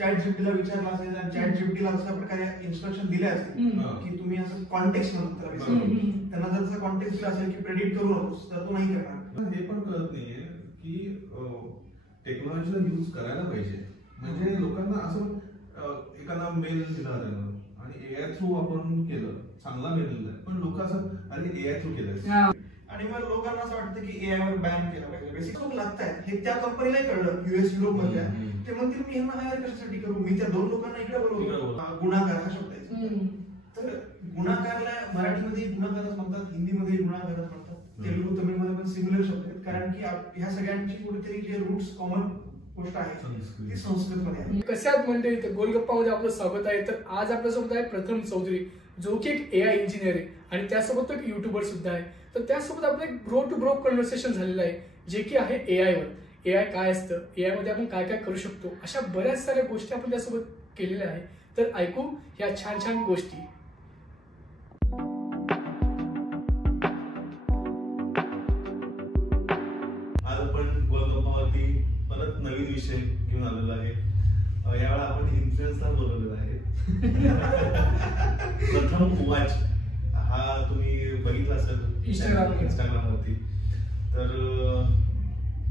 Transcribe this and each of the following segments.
Chat जीपीटीला विचारलं असेल आणि चॅट जीपीटीला अशा प्रकारे इन्स्ट्रक्शन दिले असतील की तुम्ही असं कॉन्टेक्स्ट म्हणून त्याला विचारलं, त्यांना जर तसं कॉन्टेक्स्ट दिला असेल की प्रेडिक्ट करू नकोस तर तो नाही करणार. हे पण कळत नाहीये की टेक्नॉलॉजीला यूज करायला पाहिजे. म्हणजे लोकांना असं एखादा मेल दिला त्यानं आणि एआय थ्रू आपण केलं, चांगला मेल दिला, पण लोक असं अरे एआय थ्रू केलं आणि मग लोकांना असं वाटतं की एआय वर बॅन केलं पाहिजे. बेसिक लोक लागतात हे त्या कंपनीलाही कळलं युएस युरोप मधल्या, ते म्हणतील मी यांना हायर कशासाठी करू, मी त्या 2 लोकांना इकडे बोलवतो. गुन्हागार हा शब्द आहे, तर गुन्हागारला मराठीमध्ये गुन्हागारच म्हणतात, हिंदीमध्ये गुन्हागारच म्हणतात, तेलुगू तमिळमध्ये पण सिमिलर शब्द आहेत, कारण की ह्या सगळ्यांची कुठेतरी जे रूट्स कॉमन गोष्ट आहे ती संस्कृत मध्ये आहे. कशात मंडळी, तर गोलगप्पामध्ये आपलं स्वागत आहे. तर आज आपल्यासोबत आहे प्रथम चौधरी, जो की एक एआय इंजिनियर आहे आणि त्यासोबत तो एक युट्यूबर सुद्धा आहे. तर त्यासोबत आपलं एक ब्रो टू ब्रो कन्व्हर्सेशन झालेलं आहे, जे की आहे एआय वर. एआय काय असतं, एआय मध्ये आपण काय काय करू शकतो, अशा बऱ्याच साऱ्या गोष्टी आपण त्यासोबत केलेल्या आहे. तर ऐकू ह्या छान छान गोष्टी. आज आपण गोलगप्पावरती परत नवीन विषय घेऊन आलेला आहे. यावेळा आपण इन्फ्लुएन्सर बोलवलेला आहे. प्रथम उवाच हा तुम्ही बघितला असेल इंस्टाग्रामवरती. तर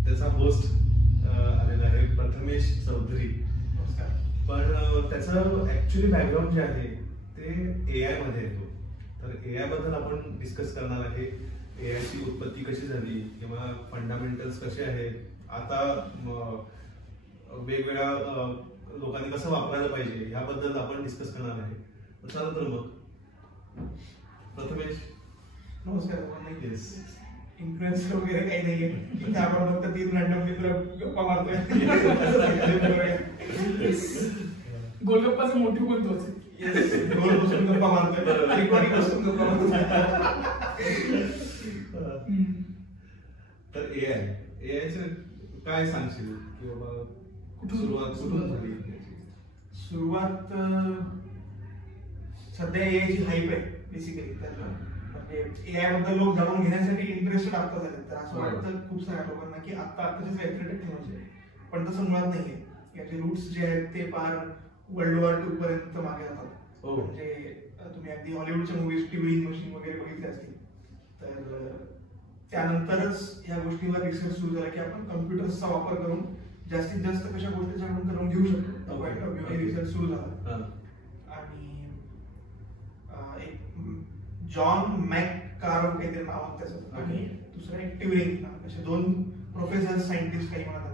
त्याचा होस्ट आलेला आहे प्रथमेश चौधरी. पण त्याचं ऍक्च्युअली बॅकग्राऊंड जे आहे ते एआय मध्ये येतो. तर एआय बद्दल आपण डिस्कस करणार आहे. एआयची उत्पत्ती कशी झाली किंवा फंडामेंटल्स कसे आहेत, आता वेगवेगळ्या लोकांनी कसं वापरायला पाहिजे याबद्दल आपण डिस्कस करणार आहे. चला तर मग प्रथमेश. नमस्कार. इन्फ्लुएन्सर वगैरे काही नाहीये, आपण फक्त 3 रॅन्डम मित्र गप्पा मारतोय. गोलगप्पाचं मोठी कोणतं बसून गप्पा मारतोय, बसून गप्पा मारतोय. तर एआयचं काय सांगशील की बाबा कुठून झाली? सुरुवात सध्या एआयची हाईप आहे बेसिकली. तर म्हणजे एआय बद्दल लोक जाणून घेण्यासाठी इंटरेस्टेड आता झाले. तर असं वाटतं खूप साऱ्या लोकांना की आताची काहीतरी टेक्नॉलॉजी आहे, पण तसं मुळात नाहीये. याचे रूट्स जे आहेत ते फार वर्ल्ड वॉर II पर्यंत मागे जातात. म्हणजे तुम्ही अगदी हॉलिवूडच्या मूवीज ट्युरिंग मशीन वगैरे बघितले असतील, तर त्यानंतरच या गोष्टीवर रिसर्च सुरू झाला की आपण कम्प्युटर्सचा वापर करून जास्तीत जास्त कशा गोष्टी जाणून करून घेऊ शकतो. रिसर्च सुरू झाला आणि एक जॉन मॅककार्व काहीतरी नाव त्याचं आणि दुसरं एक ट्युरिंग, असे 2 प्रोफेसर सायंटिस्ट काही म्हणतात.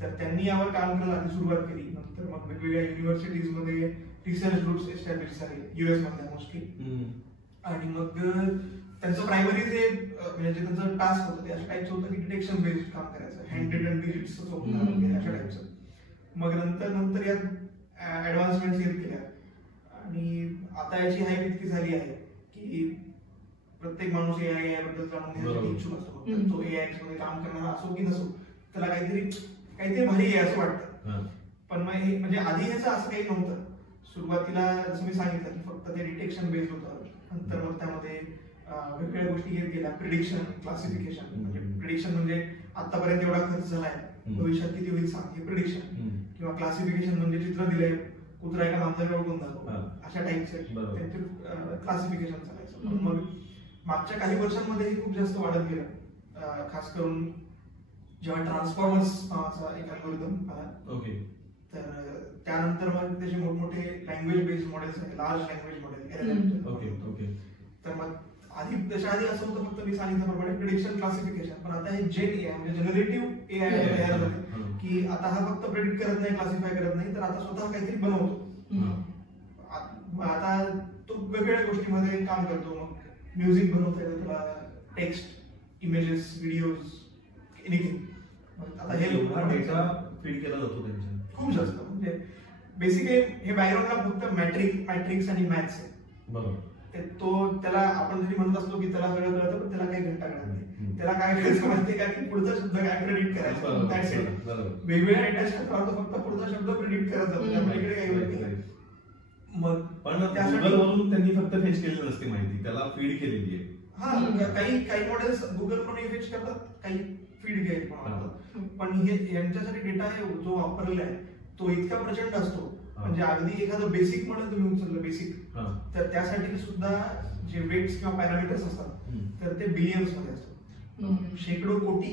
तर त्यांनी यावर काम करायला आधी सुरुवात केली. नंतर मग वेगवेगळ्या युनिव्हर्सिटीज मध्ये रिसर्च ग्रुप्स एस्टॅब्लिश झाले युएस मधल्या मोस्टली. आणि मग त्यांचं प्रायमरी जे म्हणजे त्यांचं टास्क होतं ते अशा टाईपचं होतं की डिटेक्शन बेस्ड काम करायचं, हँड्रेड अँड डिजिट्सचं होतं अशा टाईपचं. मग नंतर यात ऍडव्हान्समेंट येत गेल्या आणि आता याची हाईप इतकी झाली आहे की प्रत्येक माणूस एआय बद्दल जाणून घेण्यासाठी इच्छुक असतो. तो एआय मध्ये काम करणारा असो की नसो, त्याला काहीतरी भारी आहे असं वाटतं. पण मग हे म्हणजे आधी ह्याचं असं काही नव्हतं. सुरुवातीला जसं मी सांगितलं की फक्त ते डिटेक्शन बेस्ड होतं. नंतर मग त्यामध्ये वेगवेगळ्या गोष्टी येत गेल्या, प्रिडिक्शन, क्लासिफिकेशन. म्हणजे प्रिडिक्शन म्हणजे आतापर्यंत एवढा खर्च झालाय, भविष्यात किती होईल सांग, हे प्रिडिक्शन. किंवा क्लासिफिकेशन म्हणजे चित्र दिलंय, कुत्रा एका माणसाला ओळखून जातो, अशा टाईपचे त्यांचे क्लासिफिकेशन चालायचं. मग मागच्या काही वर्षांमध्ये हे खूप जास्त वाढत गेलं, खास करून जेव्हा ट्रान्सफॉर्मर्स नावाचा एक अल्गोरिदम आला. तर त्यानंतर मग त्याचे मोठमोठे लँग्वेज बेस्ड मॉडेल्स आहेत, लार्ज लँग्वेज मॉडेल. तर मग आधी त्याच्या आधी असं होतं फक्त मी सांगितल्याप्रमाणे प्रिडिक्शन, क्लासिफिकेशन. पण आता हे जेन एआय म्हणजे जनरेटिव्ह एआय तयार झाले की आता हा फक्त प्रेडिक्ट करत नाही, क्लासिफाय करत नाही, तर आता स्वतः काहीतरी बनवतो. आता तो वेगवेगळ्या गोष्टीमध्ये काम करतो. मग म्युझिक बनवता येतं त्याला, टेक्स्ट, इमेजेस, व्हिडिओज, एनिथिंग. आता हे डेटा फीड केला जातो त्यांच्या खूप जास्त. म्हणजे बेसिकली हे बॅकग्राऊंडला फक्त मॅट्रिक्स आणि मॅथ्स आहे. बरोबर. तो त्याला आपण जरी म्हणत असतो की त्याला सगळं कळतं, पण त्याला काही घंटा कळत नाही. त्याला काय करायचं माहिती का की पुढचा शब्द काय प्रेडिक्ट करायचा. वेगवेगळ्या डेटा स्ट्रक्चर फक्त पुढचा शब्द प्रेडिक्ट करत जातो, त्यामुळे इकडे काही होत नाही. मग पण गुगलवरून त्यांनी फक्त फेच केलेली नसते माहिती, त्याला फीड केलेली आहे. काही मॉडेल्स गुगल पण फेच करतात, काही फीड घ्यायला पण. पण हे यांच्यासाठी डेटा जो वापरलेला आहे तो इतका प्रचंड असतो म्हणजे अगदी एखादं बेसिक मॉडेल तुम्ही उचललं बेसिक तर त्यासाठी सुद्धा जे वेट्स किंवा पॅरामीटर्स असतात तर ते बिलियन्स मध्ये असतात शेकडो कोटी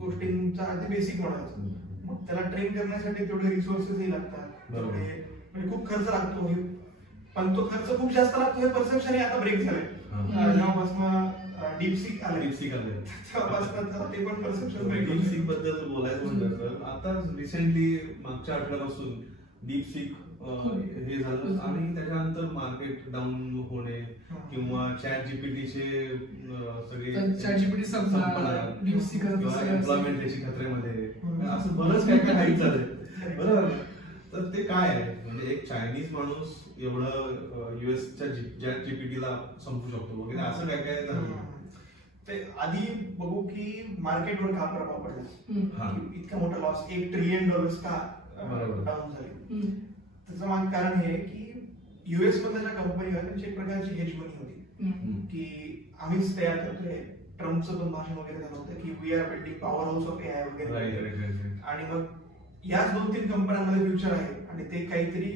गोष्टींचा अगदी बेसिक मॉडेल असतो मग त्याला ट्रेन करण्यासाठी तेवढे रिसोर्सेसही लागतात तेवढे म्हणजे खूप खर्च लागतो हे पण तो खर्च खूप जास्त लागतो हे परसेप्शन आता ब्रेक झालंय जेव्हापासून डीपसीक आले तेव्हापासून ते पण परसेप्शन ब्रेक डीपसीक बद्दल बोलायचं म्हणलं तर आता रिसेंटली मागच्या आठवड्यापासून डीपसीक हे झालं आणि त्याच्यानंतर मार्केट डाऊन होणे किंवा चॅट जीपीटीचे सगळे एम्प्लॉयमेंट त्याची खतऱ्यामध्ये असं बरंच काय काय हाईट झालंय बरोबर तर ते काय आहे म्हणजे एक चायनीज माणूस एवढं युएसच्या चॅट जीपीटीला संपू शकतो वगैरे असं काय काय झालं ते आधी बघू की मार्केटवर का प्रभाव पडला इतका मोठा लॉस $1 ट्रिलियन का डाऊन झाले त्याचं मागे कारण हे की युएस मधल्या ज्या कंपनीवर त्यांची एक प्रकारची हेज मनी होती की आम्हीच तयार करतोय ट्रम्पचं पण भाषण वगैरे झालं होतं की we are building power house of AI वगैरे आणि मग याच 2-3 कंपन्यांमध्ये फ्युचर आहे आणि ते काहीतरी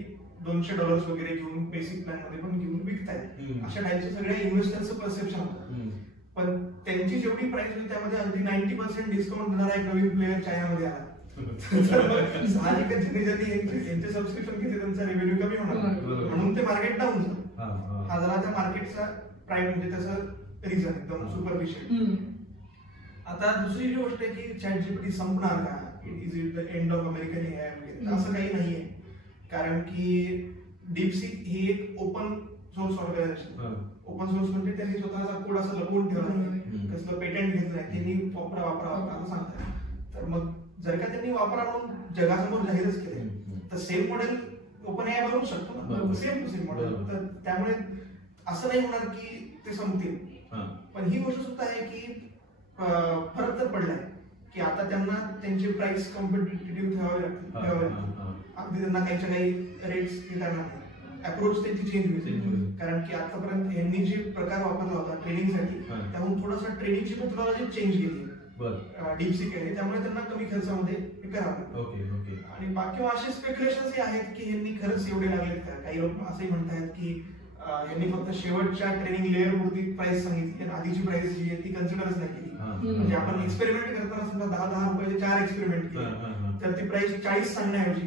$200 वगैरे घेऊन बेसिक प्लॅन मध्ये पण घेऊन विकतायत अशा टाईपचं सगळ्या इन्व्हेस्टरचं परसेप्शन होतं पण त्यांची जेवढी प्राइस होती त्यामध्ये अगदी 90% डिस्काउंट देणारा एक नवीन प्लेअर चायनामध्ये आला साहजिकच यांचे सबस्क्रिप्शन किती त्यांचा रेव्हेन्यू कमी होणार म्हणून ते मार्केट डाऊन झालं हा जरा त्या मार्केटचा प्राइस म्हणजे त्याचं रिझन एकदम सुपरफिशियल आता दुसरी जी गोष्ट आहे की चॅट जीपीटी संपणार का is it the end of American AI वगैरे असं काही नाहीये कारण की डीपसीक ही एक open source organisation open source म्हणजे त्यांनी स्वतःचा कोड असं लपवून ठेवला नाही कसलं पेटंट घेतलं नाही त्यांनी वापरा असं सांगतात तर मग जर का त्यांनी वापरा म्हणून जगासमोर जाहीरच केले तर सेम मॉडेल ओपन एआय बनवू शकतो ना सेम टू सेम मॉडेल तर त्यामुळे असं नाही होणार की ते संपतील पण ही गोष्ट सुद्धा आहे की फरक तर पडलाय की आता त्यांना त्यांचे प्राइस कॉम्पिटिटिव्ह ठेवावे लागतील अगदी त्यांना काही रेट्स करणार अप्रोच त्यांची चेंज होईल कारण की आतापर्यंत यांनी जे प्रकार वापरला होता ट्रेनिंगसाठी त्याहून थोडासा ट्रेनिंगची मेथोडॉलॉजी चेंज केली डीपसीक आहे त्यामुळे त्यांना कमी खर्चामध्ये करावं आणि बाकी असे स्पेक्युलेशन्स आहेत की यांनी खरंच एवढे लागलेत का काही लोक असंही म्हणतात की यांनी फक्त शेवटच्या ट्रेनिंग लेअर पुरती प्राइस सांगितली आणि आधीची प्राइस जी आहे ती कन्सिडरच नाही केली म्हणजे आपण एक्सपेरिमेंट करताना समजा ₹10 4 एक्सपेरिमेंट केले तर ती प्राइस 40 सांगण्याऐवजी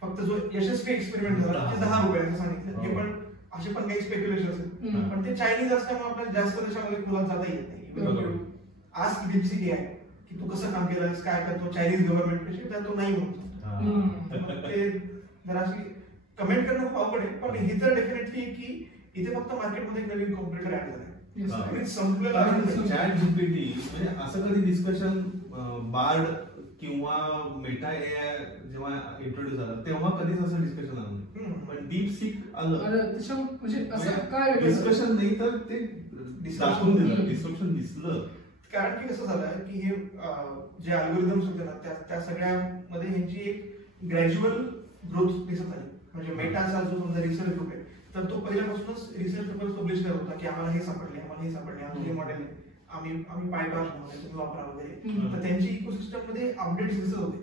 फक्त जो यशस्वी एक्सपेरिमेंट झाला ते ₹10 सांगितलं हे पण असे पण काही स्पेक्युलेशन आहेत पण ते चायनीज असल्यामुळे आपल्याला जास्त देशामध्ये खुलासा जाता येत नाही आज डीपसीक आहे की तू कसं काम केलंस काय करतो चायनीज गव्हर्नमेंट पेक्षा तर तो नाही म्हणतो ते जराशी कमेंट करणं खूप अवघड आहे पण ही तर डेफिनेटली की इथे फक्त मार्केटमध्ये एक नवीन कॉम्प्युटर ऍड झालाय संपलेलं चॅट जीपीटी म्हणजे असं कधी डिस्कशन बार्ड किंवा मेटा एआय जेव्हा इंट्रोड्यूस झाला तेव्हा कधीच असं डिस्कशन आलं पण डीपसीक आलं म्हणजे असं काय डिस्कशन नाही तर ते दाखवून दिलं डिस्क्रिप्शन दिसलं कारण की कसं झालं की हे जे अल्गोरिदम्स होते ना त्या सगळ्यामध्ये ह्यांची एक ग्रॅज्युअल ग्रोथ दिसत आली म्हणजे मेटाचा जो समजा रिसर्च ग्रुप आहे तर तो पहिल्यापासूनच रिसर्च पेपर पब्लिश करत होता की आम्हाला हे सापडले आमचं हे मॉडेल आहे आम्ही पायपास तुम्ही वापरा वगैरे तर त्यांची इकोसिस्टम मध्ये अपडेट्स दिसत होते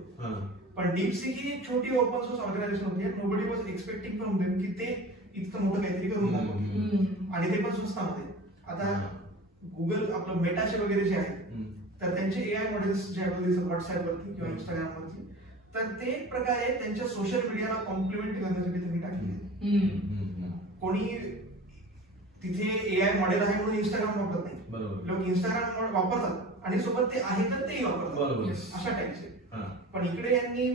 पण डीपसीक ही एक छोटी ओपन सोर्स ऑर्गनायझेशन होती nobody was expecting from them की ते इतकं मोठं काहीतरी करून दाखवतील आणि ते पण स्वस्तामध्ये आता गुगल आपलं मेटाचे वगैरे जे आहेत तर त्यांचे एआय मॉडेल्स जे आपल्याला व्हॉट्सअप वरती किंवा इंस्टाग्राम वरती तर ते एक प्रकारे त्यांच्या सोशल मीडियाला कॉम्प्लिमेंट करण्यासाठी त्यांनी टाकले कोणी तिथे एआय मॉडेल आहे म्हणून इंस्टाग्राम वापरत नाही लोक इंस्टाग्राम वापरतात आणि सोबत ते आहे तर तेही वापरतात अशा टाईपचे पण इकडे यांनी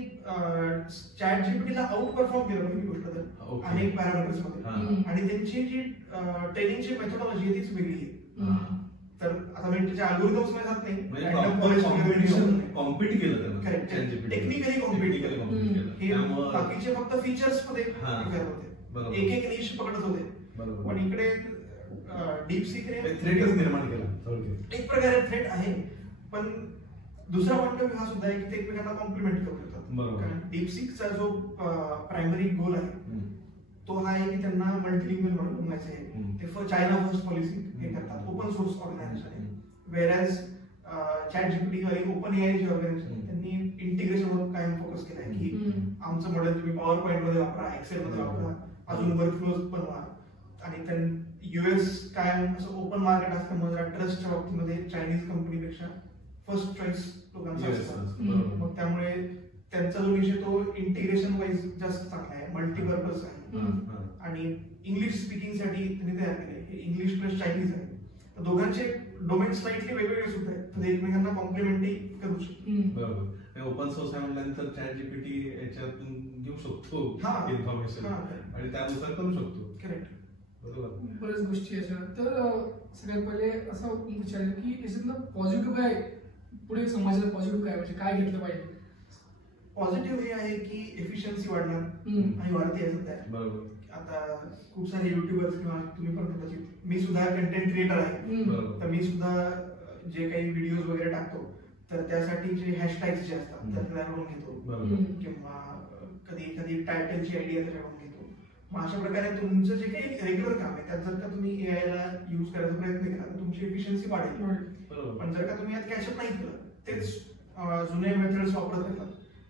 चॅट जीपीटीला आउट परफॉर्म केलं पहिली गोष्ट तर अनेक पॅरामीटर्स मध्ये आणि त्यांची जी ट्रेनिंगची मेथोडॉलॉजी आहे तीच वेगळी आहे तर आता मी त्याच्या अल्गोरिदम्स मध्ये जात नाही कॉम्पिट केलं त्यांना करेक्ट टेक्निकली कॉम्पिट केलं हे बाकीचे फक्त फीचर्स मध्ये करत होते एक निश पकडत होते पण इकडे डीपसीकने थ्रेटच निर्माण केला एक प्रकारे थ्रेट आहे पण दुसरा पॉइंट ऑफ व्ह्यू हा सुद्धा आहे की ते एकमेकांना कॉम्प्लिमेंट करू शकतात कारण डीपसीकचा जो प्रायमरी गोल आहे तो हा आहे की त्यांना मल्टीलिंग्वल म्हणून बनवायचं आहे ते चायना फर्स्ट पॉलिसी हे करतात ओपन सोर्स ऑर्गनायझेशन आहे वेरॅज चॅट जीपीटी किंवा ओपन एआय जी ऑर्गनायझेशन त्यांनी इंटिग्रेशनवर कायम फोकस केलाय की आमचं मॉडेल तुम्ही पॉवर पॉईंट मध्ये वापरा, एक्सेल मध्ये वापरा, अजून वर्कफ्लोज बनवा. आणि युएस कायम असं ओपन मार्केट असल्यामुळे ट्रस्टच्या बाबतीमध्ये चायनीज कंपनीपेक्षा फर्स्ट चॉईस लोकांचा असतो. मग त्यामुळे त्यांचा जो विषय तो इंटिग्रेशन वाईज जास्त चांगला आहे, मल्टीपर्पज आहे. आणि इंग्लिश स्पीकिंग साठी त्यांनी तयार केले, इंग्लिश प्लस चायनीज आहे. तर दोघांचे डोमेन स्लाइटली वेगवेगळे सुद्धा आहेत, तर एकमेकांना कॉम्प्लिमेंटही करू शकतो. बरोबर. ओपन सोर्स आहे म्हटल्यानंतर चॅट जीपीटी याच्यातून घेऊ शकतो इन्फॉर्मेशन आणि त्यानुसार करू शकतो. करेक्ट. बऱ्याच गोष्टी आहेत. तर सगळ्यात पहिले असं विचारलं की याच्यातलं पॉझिटिव्ह काय, पुढे समाजाला पॉझिटिव्ह काय म्हणजे काय घेतलं पाहिजे? पॉझिटिव्ह हे आहे की एफिशियन्सी वाढणार आणि वाढते आहे सध्या. बरोबर. आता खूप सारे युट्यूबर्स किंवा तुम्ही पण कदाचित, मी सुद्धा कंटेंट क्रिएटर आहे, तर मी सुद्धा जे काही व्हिडिओज वगैरे टाकतो तर त्यासाठी जे हॅशटॅग्स जे असतात त्याच्याकडून घेतो किंवा कधी एखादी टायटलची आयडिया त्याच्याकडून घेतो. मग अशा प्रकारे तुमचं जे काही रेग्युलर काम आहे त्यात जर का तुम्ही एआय ला युज करायचा प्रयत्न केला तर तुमची एफिशियन्सी वाढेल. पण जर का तुम्ही यात कॅचअप नाही केलं, तेच जुने मेथड्स वापरत राहिला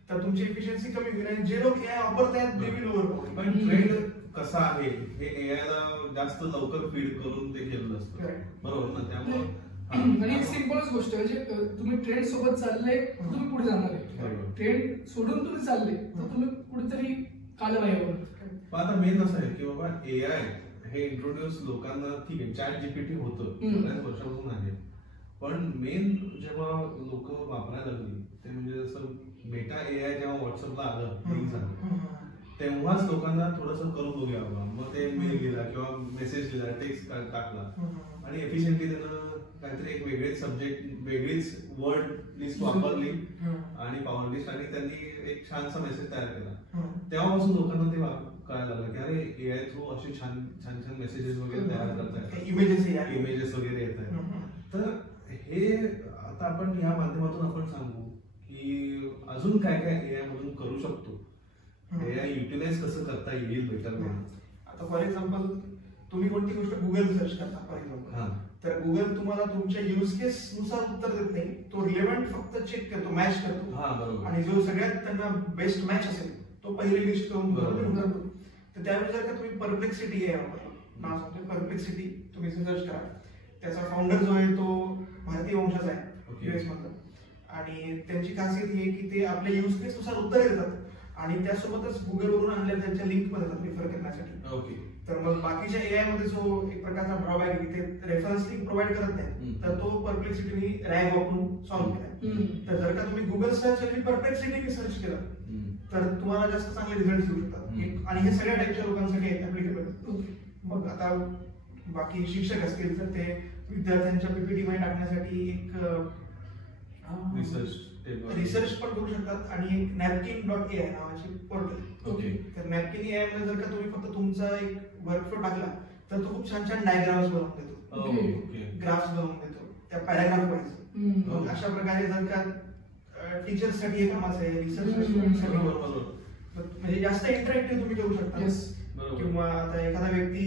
तर तुमची एफिशियन्सी कमी होईल आणि जे लोक एआय वापरतायत ते विल ओव्हर. पण ट्रेंड कसा आहे हे एआय ला जास्त लवकर फीड करून ते केलं असतं. बरोबर ना. त्यामुळे आणि एक सिंपलच गोष्ट आहे, म्हणजे तुम्ही ट्रेंड सोबत चालले तर तुम्ही पुढे जाणार आहे, ट्रेंड सोडून तुम्ही चालले तर तुम्ही कुठेतरी कालबाह्य होणार. आता मेन असं आहे की बाबा एआय हे इंट्रोड्यूस लोकांना, ठीक आहे चॅट जीपीटी होतं बऱ्याच वर्षापासून आहे, पण मेन जेव्हा लोक वापरायला लागली ते म्हणजे जसं मेटा एआय जेव्हा व्हॉट्सअपला आलं, लिंक झालं, तेव्हाच लोकांना थोडंसं करून बघूया बाबा. मग ते मेल लिहिला किंवा मेसेज लिहिला, टेक्स्ट टाकला आणि एफिशियंटली त्यानं काहीतरी एक वेगळेच सब्जेक्ट, वेगळीच वर्ड लिस्ट वापरली आणि पॉवर लिस्ट, आणि त्यांनी एक छानसा मेसेज तयार केला. तेव्हापासून लोकांना ते कळायला लागलं की अरे एआय थ्रू असे छान छान छान मेसेजेस वगैरे तयार करतायत, इमेजेस वगैरे येत आहेत. तर हे आता आपण या माध्यमातून आपण सांगू की अजून काय काय एआय मधून करू शकतो, एआय युटिलाइज कसं करता येईल बेटर. आता फॉर एक्झाम्पल तुम्ही कोणती गोष्ट गुगल सर्च करता फॉर एक्झाम्पल, तर गुगल तुम्हाला तुमच्या युज केस नुसार उत्तर देत नाही, तो रिलेव्हंट फक्त चेक करतो, मॅच करतो, आणि जो सगळ्यात त्यांना बेस्ट मॅच असेल तो पहिली लिस्ट करून करतो. तर त्यावेळी जर का तुम्ही परप्लेक्सिटी एआय वापरला, नाव सांगतो परप्लेक्सिटी, तुम्ही सर्च करा. त्याचा फाउंडर जो आहे तो भारतीय वंशाचा आहे, युएस मधला, आणि त्यांची खासियत ही आहे की ते आपल्या युज केस नुसार उत्तर देतात आणि त्यासोबतच गुगलवरून आणल्या त्यांच्या लिंक पण देतात रिफर करण्यासाठी. तर मग बाकीच्या एआय मध्ये जो एक प्रकारचा ड्रॉबॅक आहे की ते रेफरन्स लिंक प्रोव्हाइड करत नाही, तर तो परप्लेक्सिटी रॅग वापरून सॉल्व्ह केला. तर जर का तुम्ही गुगल सर्च आणि परप्लेक्सिटी सर्च केलं तर तुम्हाला जास्त चांगले रिझल्ट येऊ शकतात, आणि हे सगळ्या टाईपच्या लोकांसाठी ऍप्लिकेबल. मग आता बाकी शिक्षक असतील तर ते विद्यार्थ्यांच्या पीपीटी मध्ये टाकण्यासाठी एक रिसर्च पण करू शकतात, आणि एक napkin.ai नावाची पोर्टल. तर नॅपकिन एआय मध्ये जर का तुम्ही फक्त तुमचा एक वर्कफ्लो टाकला तर तो खूप छान छान डायग्राम्स बनवून देतो, ग्राफ्स बनवून देतो त्या पॅराग्राफ वाईज. अशा प्रकारे जर का टीचर्स साठी हे कामाचं आहे, रिसर्च म्हणजे जास्त इंटरॅक्टिव्ह तुम्ही करू शकता. किंवा आता एखादा व्यक्ती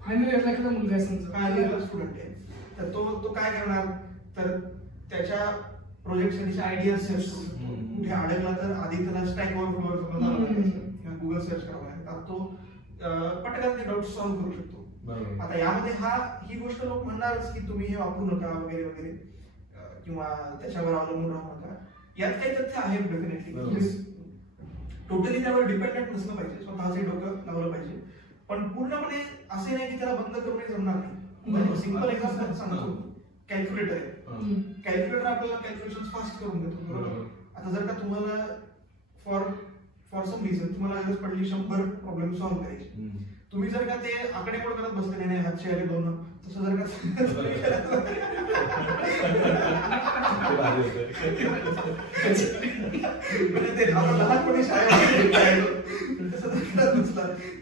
फायनल इयरला एखादा मुलगा आहे समजा, स्टुडंट आहे, तर तो काय करणार, तर त्याच्या प्रोजेक्टसाठी आयडिया सर्च करू शकतो. कुठे अडकला तर आधी त्याला स्टॅक ओव्हरफ्लो किंवा गुगल सर्च करावा लागेल, तो पटकन ते डाऊट सॉल्व्ह करू शकतो. आता यामध्ये ही गोष्ट लोक म्हणणारच की तुम्ही हे वापरू नका वगैरे वगैरे, किंवा त्याच्यावर अवलंबून राहू नका. यात काही तथ्य आहे डेफिनेटली, टोटली त्यावर डिपेंडेंट नसलं पाहिजे, स्वतःचे डोकं लावलं पाहिजे, पण पूर्णपणे असे नाही की त्याला बंद करून जमणार नाही. सिंपल एक्झाम्पल सांगतो, कॅल्क्युलेटर आहे, कॅल्क्युलेटर आपल्याला कॅल्क्युलेशन फास्ट करून देतो, बरोबर. आता जर का तुम्हाला फॉर सम रिझन तुम्हाला गरज पडली 100 प्रॉब्लेम सॉल्व्ह करायचे, तुम्ही जर का ते आकडे कोड करत बसले नाही हातचे आले दोन, तसं जर का लहानपणी शाळेत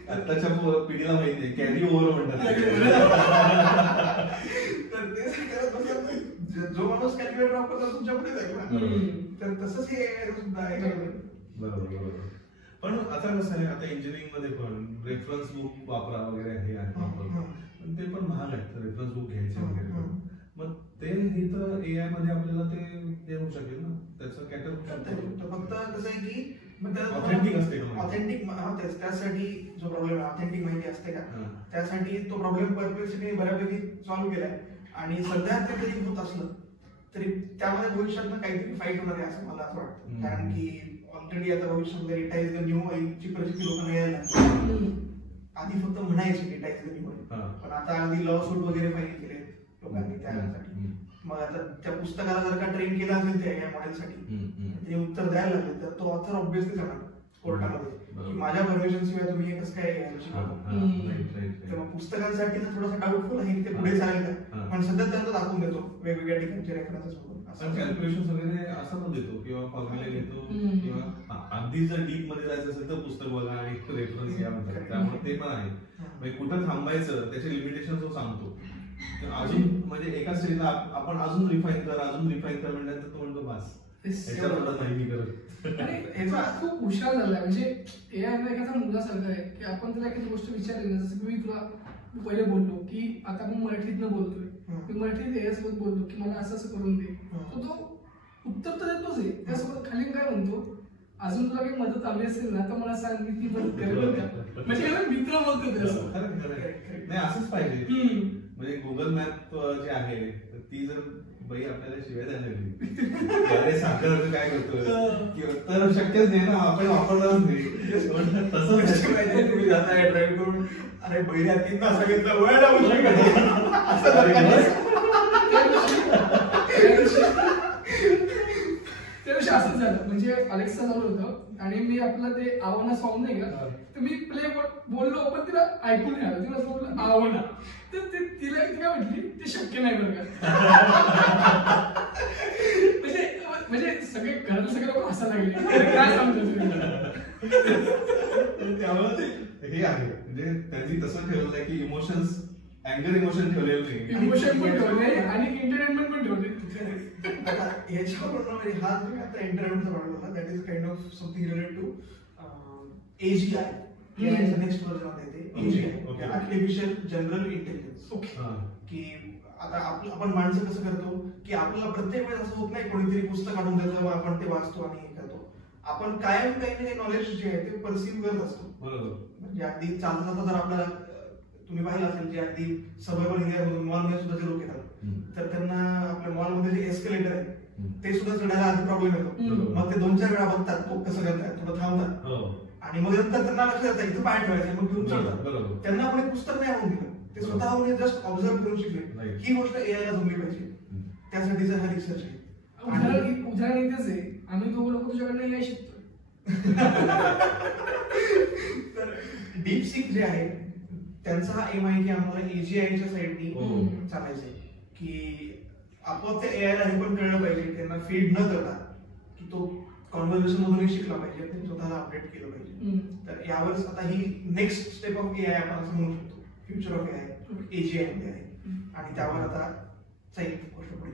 आताच्या पिढीला माहिती आहे कॅरी ओव्हर म्हणतात. तर ते करत बसला जो माणूस कॅल्क्युलेटर वापरतो तुमच्या पुढे जाईल ना, तर तसंच हे सुद्धा आहे. बरोबर. पण आता कसं आहे, आता इंजिनिअरिंग मध्ये पण रेफरन्स बुक वापरा वगैरे हे आहे, पण ते पण महाग आहे रेफरन्स बुक घ्यायचे वगैरे. मग ते इथं एआय मध्ये आपल्याला ते हे होऊ शकेल ना, त्याचं कॅटर होऊ शकतं. फक्त कसं आहे की ऑथेंटिक असते का? ऑथेंटिक त्यासाठी जो प्रॉब्लेम आहे ऑथेंटिक माहिती असते का, त्यासाठी तो प्रॉब्लेम परप्लेक्सिटीने बऱ्यापैकी सॉल्व्ह केलाय. आणि सध्या ते तरी होत असलं तरी त्यामध्ये भविष्यात काहीतरी फाईट होणार आहे असं मला असं वाटतं. कारण की ऑलरेडी आता भविष्यामध्ये डेटा इज द न्यू ऑइलची परिस्थिती लोकांना यायला लागली. आधी फक्त म्हणायची data is the new oil, पण आता अगदी लॉ सूट वगैरे फाईल केले लोकांनी त्यासाठी. मग आता त्या पुस्तकाला जर का ट्रेन केला असेल त्या या मॉडेलसाठी, ते उत्तर द्यायला लागले तर तो ऑथर ऑब्व्हियसली जाणार कोर्टामध्ये की माझ्या परमिशन शिवाय तुम्ही हे कसं काय तर मग पुस्तकांसाठी थोडासा डाऊटफुल आहे की ते पुढे चालेल का, पण सध्या त्यांना दाखवून देतो वेगवेगळ्या ठिकाणचे रेफरन्सेस बघून. कॅल्क्युलेशन वगैरे असं पण देतो किंवा फॉर्म्युला घेतो किंवा अगदी जर डीप मध्ये जायचं असेल तर पुस्तक बघा आणि रेफरन्स घ्या म्हणतात. त्यामुळे ते पण आहे म्हणजे कुठं थांबायचं त्याचे लिमिटेशन जो सांगतो. अजून म्हणजे एका स्टेजला आपण अजून रिफाईन कर म्हटल्यानंतर तो म्हणतो बस नाही मी करत. आणि याचा खूप हुशार झालाय म्हणजे एआय एखादा मुलासारखं आहे की आपण त्याला एखादी गोष्ट विचारली ना, जसं की मी तुला पहिले बोललो की आता आपण मराठीतनं बोलतोय, मी मराठीत एआय सोबत बोललो की मला असं असं करून दे, तो उत्तर तर देतोच आहे. त्यासोबत खाली काय म्हणतो, अजून तुला काही मदत हवी असेल ना तर मला सांग, मी ती मदत करेल का. म्हणजे मित्र बोलतो नाही असंच पाहिजे. म्हणजे गुगल मॅप जे आहे ती जर बाई आपल्याला शिवाय द्यायला लागली अरे साखर काय करतोय तर शक्यच नाही ना, आपण वापरणारच नाही. तसं माहिती तुम्ही जाताय ड्राईव्ह करून अरे बैऱ्या 3 तास सांगितलं वळला त्याविषयी असंच झालं. म्हणजे अलेक्सा झालं होतं आणि मी आपलं ते आवना सॉंग नाही का, तर मी प्ले बोललो पण तिला ऐकून नाही आलं. तिला बोललो आवना, तर तिला काय म्हटली ते शक्य नाही बरं का. म्हणजे सगळे घरातले सगळे लोक हसायला लागले काय सांगतो. त्यामुळे हे आहे म्हणजे त्यांनी तसं ठेवलंय की इमोशन्स अँगर इमोशन ठेवलेलं नाही, इमोशन पण ठेवले आणि एंटरटेनमेंट पण ठेवले. याच्यावरून म्हणजे हा जो आता एंटरटेनमेंटचा मॉडेल होता that is kind of something related to AGI. एआयचं नेक्स्ट व्हर्जन आहे ते AGI, आर्टिफिशियल जनरल इंटेलिजन्स. की आता आपण माणसं कसं करतो की आपल्याला प्रत्येक वेळेस असं होत नाही कोणीतरी पुस्तक काढून देतं मग आपण ते वाचतो आणि हे करतो. आपण कायम काही ना काही नॉलेज जे आहे ते परसिव्ह करत असतो. म्हणजे अगदी चालता चालता जर आपल्याला तुम्ही पाहिलं असेल जे अगदी सबर्बन एरियामधून मॉलमध्ये सुद्धा जे लोक येतात तर त्यांना आपल्या मॉलमध्ये जे एस्केलेटर आहे ते सुद्धा चढायला आधी प्रॉब्लेम येतो. मग ते 2-4 वेळा बघतात कसं करतात, थोडं थांबतात आणि मग नंतर त्यांना लक्षात येतं इथं पाय ठेवायचं मग घेऊन चढतात. त्यांना आपण एक पुस्तक नाही आणून दिलं, ते स्वतःहून जस्ट ऑब्झर्व करून शिकले. ही गोष्ट एआयला जमली पाहिजे, त्यासाठीचा हा रिसर्च आहे. उदाहरण इथेच आहे, आम्ही दोघं लोक तुझ्याकडनं एआय शिकतो. तर डीपसीक जे आहे त्यांचा हा एम आहे की आम्हाला AGIच्या साईडनी चालायचंय की आपोआप त्या एआयला हे पण कळलं पाहिजे, त्यांना फीड न करता की तो कॉन्व्हर्सेशन मधूनही शिकला पाहिजे, त्यांनी स्वतःला अपडेट केलं पाहिजे. तर यावर आता ही नेक्स्ट स्टेप ऑफ एआय आपण असं म्हणू शकतो, फ्युचर ऑफ एआय AGI मध्ये आहे आणि त्यावर आता जाईल गोष्ट पुढे.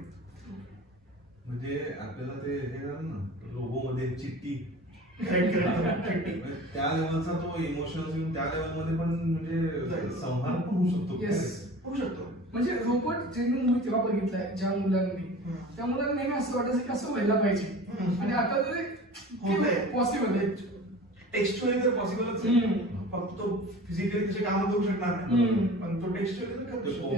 म्हणजे आपल्याला ते हे ना लोगो मध्ये चिठ्ठी त्या लेवलचा तो इमोशन्स येऊन त्या लेवलमध्ये पण म्हणजे संहार पण होऊ शकतो. म्हणजे रोबोट जे मी तेव्हा बघितलाय ज्या मुलांनी, त्या मुलांना नेहमी असं वाटायचं की असं व्हायला पाहिजे आणि आता ते पॉसिबल आहे. टेक्स्च्युअली तर पॉसिबलच आहे, फक्त तो फिजिकली त्याचे काम करू शकणार नाही पण तो टेक्स्च्युअली तर करू शकतो.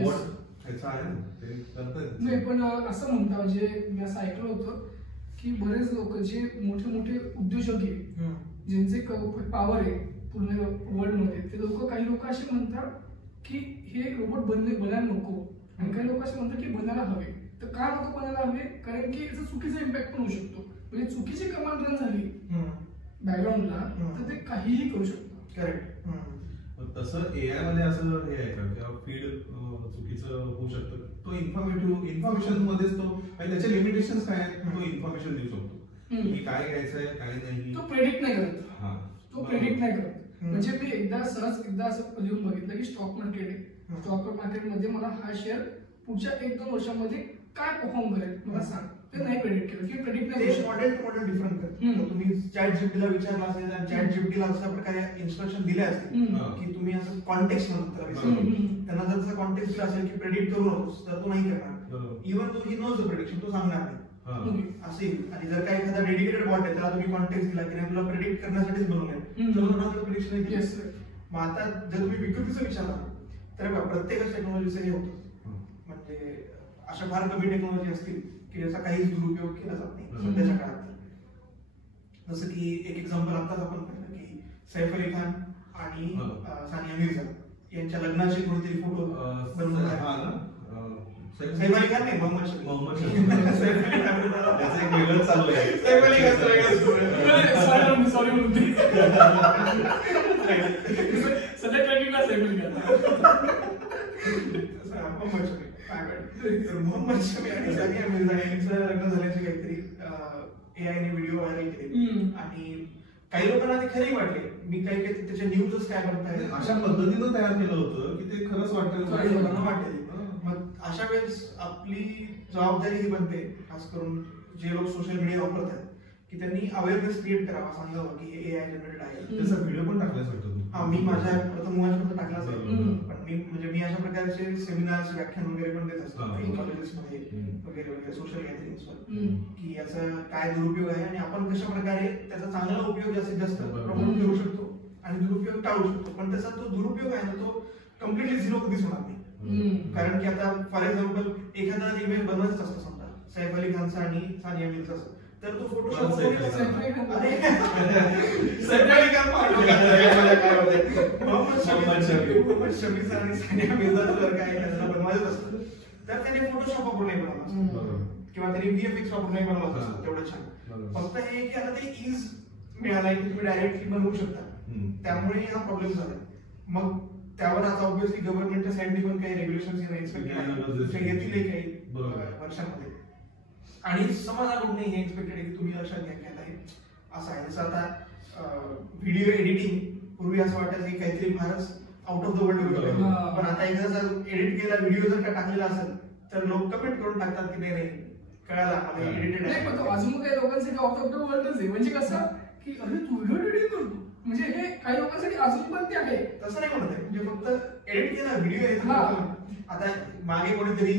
नाही पण असं म्हणता म्हणजे मी असं ऐकलं होतं की बरेच लोक जे मोठे मोठे उद्योजक आहे ज्यांचे पॉवर आहे पूर्ण वर्ल्ड मध्ये, ते लोक काही लोक असे म्हणतात की हे रोबोट बनायला नको आणि काही लोक असे म्हणतात की बनायला हवे. तर का नको बनायला हवे, कारण की याचा चुकीचा इम्पॅक्ट पण होऊ शकतो. म्हणजे चुकीची कमांड रन झाली बॅकग्राऊंडला तर ते काहीही करू शकतो. करेक्ट. तसं एआय मध्ये असं हे आहे का किंवा फीड चुकीचं होऊ शकतं, तो इन्फॉर्मेशन मध्येच तो त्याचे लिमिटेशन्स काय आहेत तो इन्फॉर्मेशन देऊ शकतो की काय घ्यायचंय काय नाही, तो प्रेडिक्ट नाही करत. म्हणजे मी एकदा असं लिहून बघितलं की स्टॉक मार्केट आहे, स्टॉक मार्केटमध्ये मला हा शेअर पुढच्या 1-2 वर्षांमध्ये काय परफॉर्म करेल मला सांग, ते नाही प्रेडिक्ट केलं की प्रेडिक्ट नाही. मॉडेल टू मॉडेल डिफरंट करतो. तुम्ही चॅट जीपीटीला विचारला असेल आणि चॅट जीपीटीला अशा प्रकारे इन्स्ट्रक्शन दिले असतील की तुम्ही असं कॉन्टेक्स्ट म्हणून त्यांना जर तसं कॉन्टेक्स्ट दिला असेल की प्रेडिक्ट करू नकोस तर तो नाही करणार. इव्हन तो ही नोज प्रिडिक्शन तो सांगणार नाही असे. आणि जर काय एखादा डेडिकेटेड बॉट आहे त्याला तुम्ही कॉन्टेक्स्ट दिला की नाही तुला प्रिडिक्ट करण्यासाठीच बनवलंय तर प्रिडिक्शन. मग आता जर तुम्ही विकृतीचं विचारला तर प्रत्येकच टेक्नॉलॉजीचं हे होतं. म्हणजे अशा फार कमी टेक्नॉलॉजी असतील की ज्याचा काहीच दुरुपयोग केला जात नाही सध्याच्या काळात. जसं की एक एक्झाम्पल आताच आपण पाहिलं की सैफ अली खान आणि सानिया मिर्झा यांच्या लग्नाचे कोणतरी फोटो बनवून सैफ अली खान नाही मोहम्मद शमी त्याचं एक वेगळं चालू आहे. सैफ अली खान सॉरी म्हणते सध्या ट्रेंडिंगला सैफ अली खान मोहम्मद शमी तर मोहम्मद शमी आणि सानिया मिर्झा यांचं लग्न झाल्याचे काहीतरी AI ने व्हिडिओ व्हायरल केले आणि काही लोकांना ते खरे वाटले. मी काही त्याच्या न्यूजच काय करताय अशा पद्धतीनं तयार केलं होतं की ते खरंच वाटेल. मग अशा वेळेस आपली जबाबदारी ही बनते खास करून जे लोक सोशल मीडिया वापरत आहेत की त्यांनी अवेअरनेस क्रिएट करावा, सांगावं की हे AI जनरेटेड आहे. त्याचा व्हिडिओ पण टाकलाच वाटतं. हा मी माझ्या प्रथम मुलांमध्ये टाकलाच आहे. पण मी अशा प्रकारचे सेमिनार्स व्याख्यान वगैरे पण देत असतो कॉलेजेसमध्ये वगैरे वगैरे सोशल गॅदरिंग्सवर की याचा काय दुरुपयोग आहे आणि आपण कशा प्रकारे त्याचा चांगला उपयोग जास्तीत जास्त प्रमोट करू शकतो आणि दुरुपयोग टाळू शकतो. पण त्याचा तो दुरुपयोग आहे ना तो कम्प्लिटली झिरो कधीच होणार नाही. कारण की आता फॉर एक्झाम्पल एखादा इमेज बनवायच असतं समजा सैफ अली खानचा आणि सानिया मिर्झाचा तर तो फोटोशॉप मोहम्मद शमीचा आणि सानिया मिर्झाचं जर काय त्याला बनवायचं असतं तर त्याने फोटोशॉप वापरून नाही बनवलं किंवा त्याने VFX वापरून नाही बनवलं असतं तेवढं छान. फक्त हे की आता ते इज मिळालंय की तुम्ही डायरेक्टली बनवू शकता त्यामुळे हा प्रॉब्लेम झाला. मग त्यावर आता ऑब्व्हियसली गव्हर्नमेंटच्या साईडने पण काही रेग्युलेशन येतील काही वर्षांमध्ये आणि समाजाकडून हे एक्सपेक्टेड आहे की तुम्ही लक्षात घ्या की आहे असं आहे. जसं आता व्हिडिओ एडिटिंग पूर्वी असं वाटायचं की काहीतरी फारच आउट ऑफ द वर्ल्ड होतं पण आता एकदा जर एडिट केला व्हिडिओ जर का टाकलेला असेल तर लोक कमेंट करून टाकतात की नाही कळाला आम्हाला एडिटेड आहे. पण अजून काही लोकांसाठी आउट ऑफ द वर्ल्डच आहे. म्हणजे कसं की अरे तू व्हिडिओ एडिट करतो म्हणजे हे काही लोकांसाठी अजून पण ते आहे. तसं नाही म्हणत आहे म्हणजे फक्त एडिट केला व्हिडिओ आहे. आता मागे कोणीतरी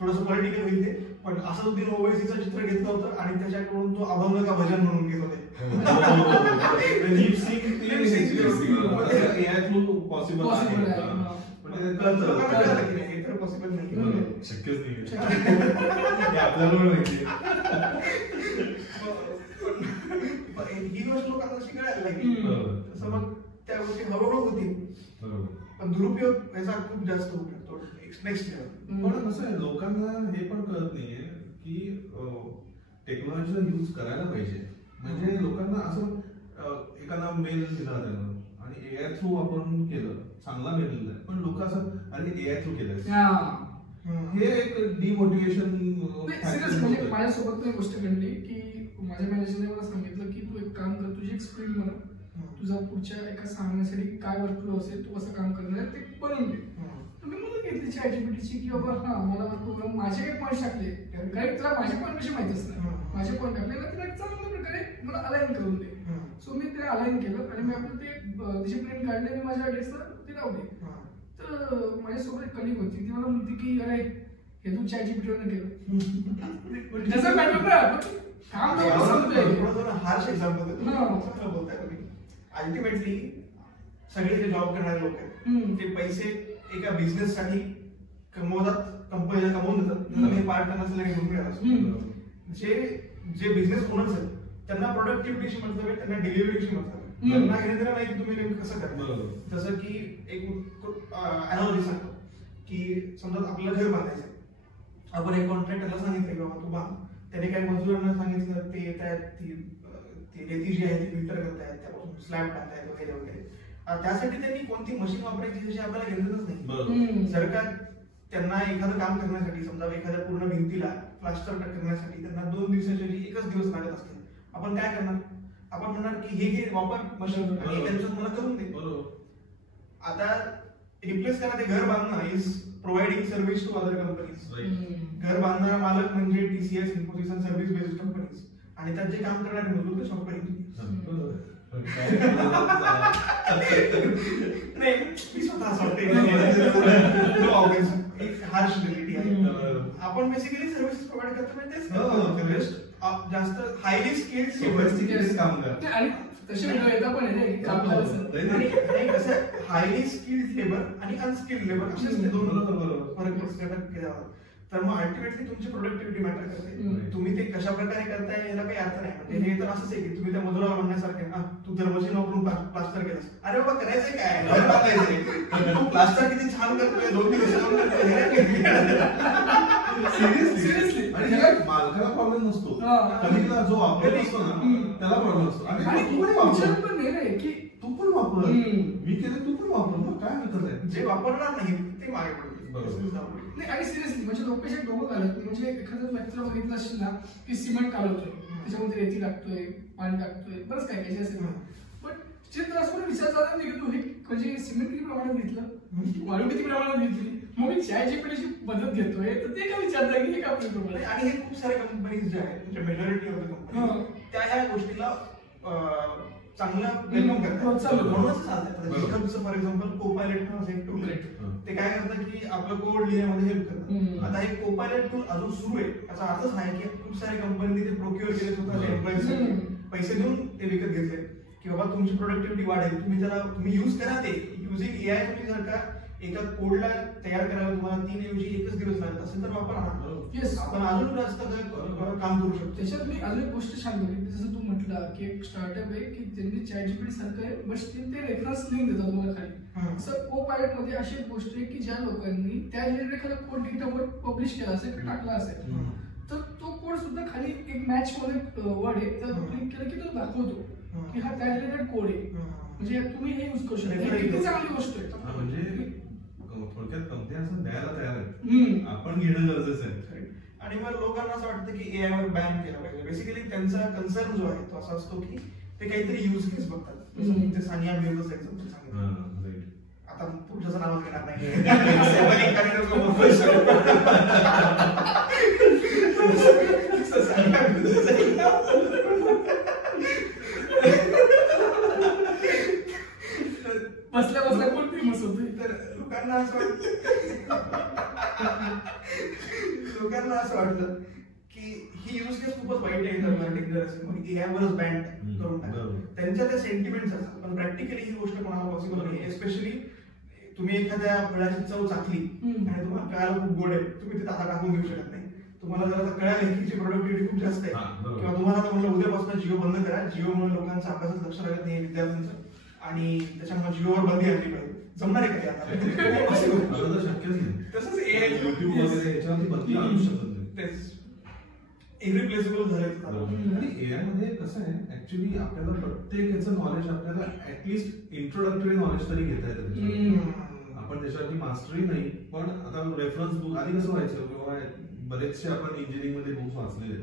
थोडंसं पॉलिटिकल होईल ते पण असदुद्दीन ओवैसीचं चित्र घेतलं होतं आणि त्याच्याकडून तो अभंग का भजन म्हणून घेत होते. पॉसिबल शक्यच नाही आपल्याला माहिती. ही गोष्ट लोकांना शिकायला लागली तसं मग त्या गोष्टी हळूहळू होतील पण दुरुपयोग याचा खूप जास्त होऊ शकतो नेक्स्ट लेवल. पण कसं आहे लोकांना हे पण कळत नाहीये की टेक्नॉलॉजीचा यूज करायला पाहिजे. म्हणजे लोकांना असं एखादा मेल दिला त्यानं आणि AI थ्रू आपण केलं चांगला मेल दिलाय पण लोक असं अरे AI थ्रू केलंय हे एक डिमोटिवेशन. म्हणजे माझ्यासोबत एक गोष्ट घडली की माझ्या मॅनेजरने मला सांगितलं की तू एक काम कर तुझी एक स्क्रीन बनव तुझा पुढच्या एका सांगण्यासाठी काय वर्कफ्लो असेल तू कसं काम करणार ते बनवून घे. मी मला घेतली ChatGPTची की बाबा हा मला प्रोग्राम माझे काही पॉईंट टाकले कारण तुला माझे पॉईंट कसे माहिती असतात माझे पॉईंट टाकले ना तिला चांगल्या प्रकारे मला अलाइन करून दे. सो मी ते अलाइन केलं आणि मी आपलं ते त्याची प्रिंट काढले आणि माझ्या डेस्कला ते लावले. तर माझ्यासोबत एक कलिग होती ती मला म्हणते की अरे हे तू ChatGPTवर केलं जसं काढलं ना काम हार्श एक्झाम्पल बोलताय तुम्ही. अल्टिमेटली सगळे जे जॉब करणारे लोक आहेत ते पैसे एका बिझनेस साठी कमवतात कंपनीला कमवून देतात. हे पार्ट टाइम असलं जे बिझनेस ओनर्स आहेत त्यांना प्रोडक्टिव्हिटीशी मतलब आहे त्यांना डिलिव्हरीशी मतलब आहे. त्यांना हे देणं नाही की तुम्ही नेमकं कसं करता. जसं की एक अनालॉजी सांगतो की समजा आपल्याला घर बांधायचं आपण एक कॉन्ट्रॅक्टरला सांगितलं की बाबा तू बांध त्याने काही मजुरांना सांगितलं ते येतात ती रेती जी आहे ती फिल्टर करतायत त्यापासून स्लॅब टाकतायत वगैरे वगैरे. त्यासाठी त्यांनी कोणती मशीन वापरायची त्याची आपल्याला गरजच नाही. जर का त्यांना एखादं काम करण्यासाठी समजा एखाद्या पूर्ण भिंतीला प्लास्टर करण्यासाठी त्यांना 2 दिवसाच्या 1च दिवस लागत असतील आपण काय करणार आपण म्हणणार की हे वापर मशीन आणि त्यांचं मला करून दे. आता रिप्लेस करा ते घर बांधणं is providing service to other companies. घर बांधणारा मालक म्हणजे TCS Infosys service based companies आणि त्यात जे काम करणारे मजूर ते सॉफ्टवेअर इंजिनियर. नाही मी स्वतः हार्श रियालिटी आहे. आपण बेसिकली सर्व्हिसेस प्रोव्हाइड करतो म्हणजे तेच जास्त हायली स्किल्ड काम करतात आणि तसे वेगळं पण आहे काम करायचं कसं हायली स्किल्ड लेबर आणि अनस्किल्ड लेबर असेच ते दोन फरक केला. तर मग अल्टिमेटली तुमची प्रोडक्टिव्हिटी मॅटर करते. तुम्ही ते कशा प्रकारे करताय याला काही अर्थ नाही. म्हणजे हे तर असंच आहे की तुम्ही त्या मजुराला म्हणण्यासारखे तू जर मशीन वापरून प्लास्टर केलंस, अरे बाबा करायचंय काय, तू प्लास्टर किती छान करतोय 2 दिवस सिरियसली. आणि मालकाला प्रॉब्लेम नसतो, कधीला जो वापर असतो ना त्याला प्रॉब्लेम असतो. आणि तू पण वापर की तू पण वापर, मी केलं तू पण वापर, मग काय हरकत आहे. जे वापरणार नाही ते मागे पडते. नाही आणि सिरियसली म्हणजे लोकांचे डोकं घालत नाही. म्हणजे एखाद्या व्यक्तीला बघितलं असेल ना की सिमेंट कालवतोय, त्याच्यामध्ये रेती टाकतोय, पाणी टाकतोय, बरंच काय काय असेल. पण चित्र असं पण विचार झाला नाही की तू हे म्हणजे सिमेंट किती प्रमाणात घेतलं, वाळू किती प्रमाणात घेतली, मग मी ChatGPT मदत घेतोय, तर ते काय विचारताय की हे का प्रमाण. आणि हे खूप साऱ्या कंपनीज ज्या आहेत म्हणजे मेजॉरिटी ऑफ द कंपनी त्या ह्या गोष्टीला चांगला वेलकम करतात. म्हणूनच चालतात. फॉर एक्झाम्पल कोपायलट नावाचं एक टूल आहे. ते काय करतं की आपलं कोड लिहिण्यामध्ये हेल्प करतं. आता हे कोपायलट टूल अजून सुरू आहे. याचा अर्थच आहे की खूप साऱ्या कंपनीने ते प्रोक्युअर केले स्वतःच्या एम्प्लॉईज पैसे देऊन ते विकत घेतले की बाबा तुमची प्रोडक्टिव्हिटी वाढेल, तुम्ही युज करा. ते युझिंग AI तुम्ही जर का एका कोडला तयार करायला तुम्हाला 3 ऐवजी 1 दिवस लागत असेल तर वापरा. आपण अजून जास्त काम करू शकतो. त्याच्यात मी अजून एक गोष्ट सांगतो, जसं तू म्हटलं की एक स्टार्टअप आहे की त्यांनी ChatGPT सारखं आहे, बट ते रेफरन्स लिंक देतात तुम्हाला खाली. असं को-पायलट मध्ये अशी एक गोष्ट आहे की ज्या लोकांनी त्या रिलेटेड एखादा कोड गिटहबवर पब्लिश केला असेल किंवा टाकला असेल तर तो कोड सुद्धा खाली एक मॅच मध्ये वर्ड आहे, तर क्लिक केलं की तो दाखवतो की हा त्या रिलेटेड कोड आहे. म्हणजे तुम्ही हे युज करू शकता. किती चांगली गोष्ट आहे. म्हणजे थोडक्यात कंपन्या असं द्यायला तयार आहेत, आपण घेणं गरजेचं आहे. आणि मग लोकांना असं वाटतं की AI वर बॅन केलं पाहिजे. बेसिकली त्यांचा कन्सर्न जो आहे तो असा असतो की ते काहीतरी यूज केस बघतात. जसं ते सानिया मिर्झाचं एक्झाम्पल सांगितलं. आता पुढच्याचं नावच घेणार नाही. बसल्या बसल्या कोण फेमस होते. तर लोकांना असं वाटलं की ही यूज केस खूपच वाईट आहे. AI वरच बॅन करून टाकलं. त्यांच्या त्या सेंटिमेंट्स असतात, पण प्रॅक्टिकली ही गोष्ट कोणाला पॉसिबल नाही. एस्पेशली तुम्ही एखाद्या फळाची चव चाखली आणि तुम्हाला कळायला खूप गोड आहे, तुम्ही ते ताटा टाकून देऊ शकत नाही. तुम्हाला जर आता कळालं की प्रोडक्टिव्हिटी खूप जास्त आहे किंवा तुम्हाला आता म्हणलं उद्यापासून जिओ बंद करा, जिओमुळे लोकांचं अभ्यासात लक्ष लागत नाही विद्यार्थ्यांचं आणि त्याच्यामुळे जिओवर बंदी आणली पाहिजे, जमणार आहे का? शक्यच नाही. तसंच AI युट्यूब वगैरे याच्यावरती बंदी आणू शकत नाही. तेच इरिप्लेसेबल झाले. आणि AI मध्ये कसं आहे ऍक्च्युली आपल्याला प्रत्येक याचं नॉलेज आपल्याला ऍटलिस्ट इंट्रोडक्टरी नॉलेज तरी घेता येतं. आपण त्याच्यावरती मास्टरी नाही, पण आता रेफरन्स बुक आधी कसं व्हायचं किंवा बरेचसे आपण इंजिनिअरिंग मध्ये बुक्स वाचलेले,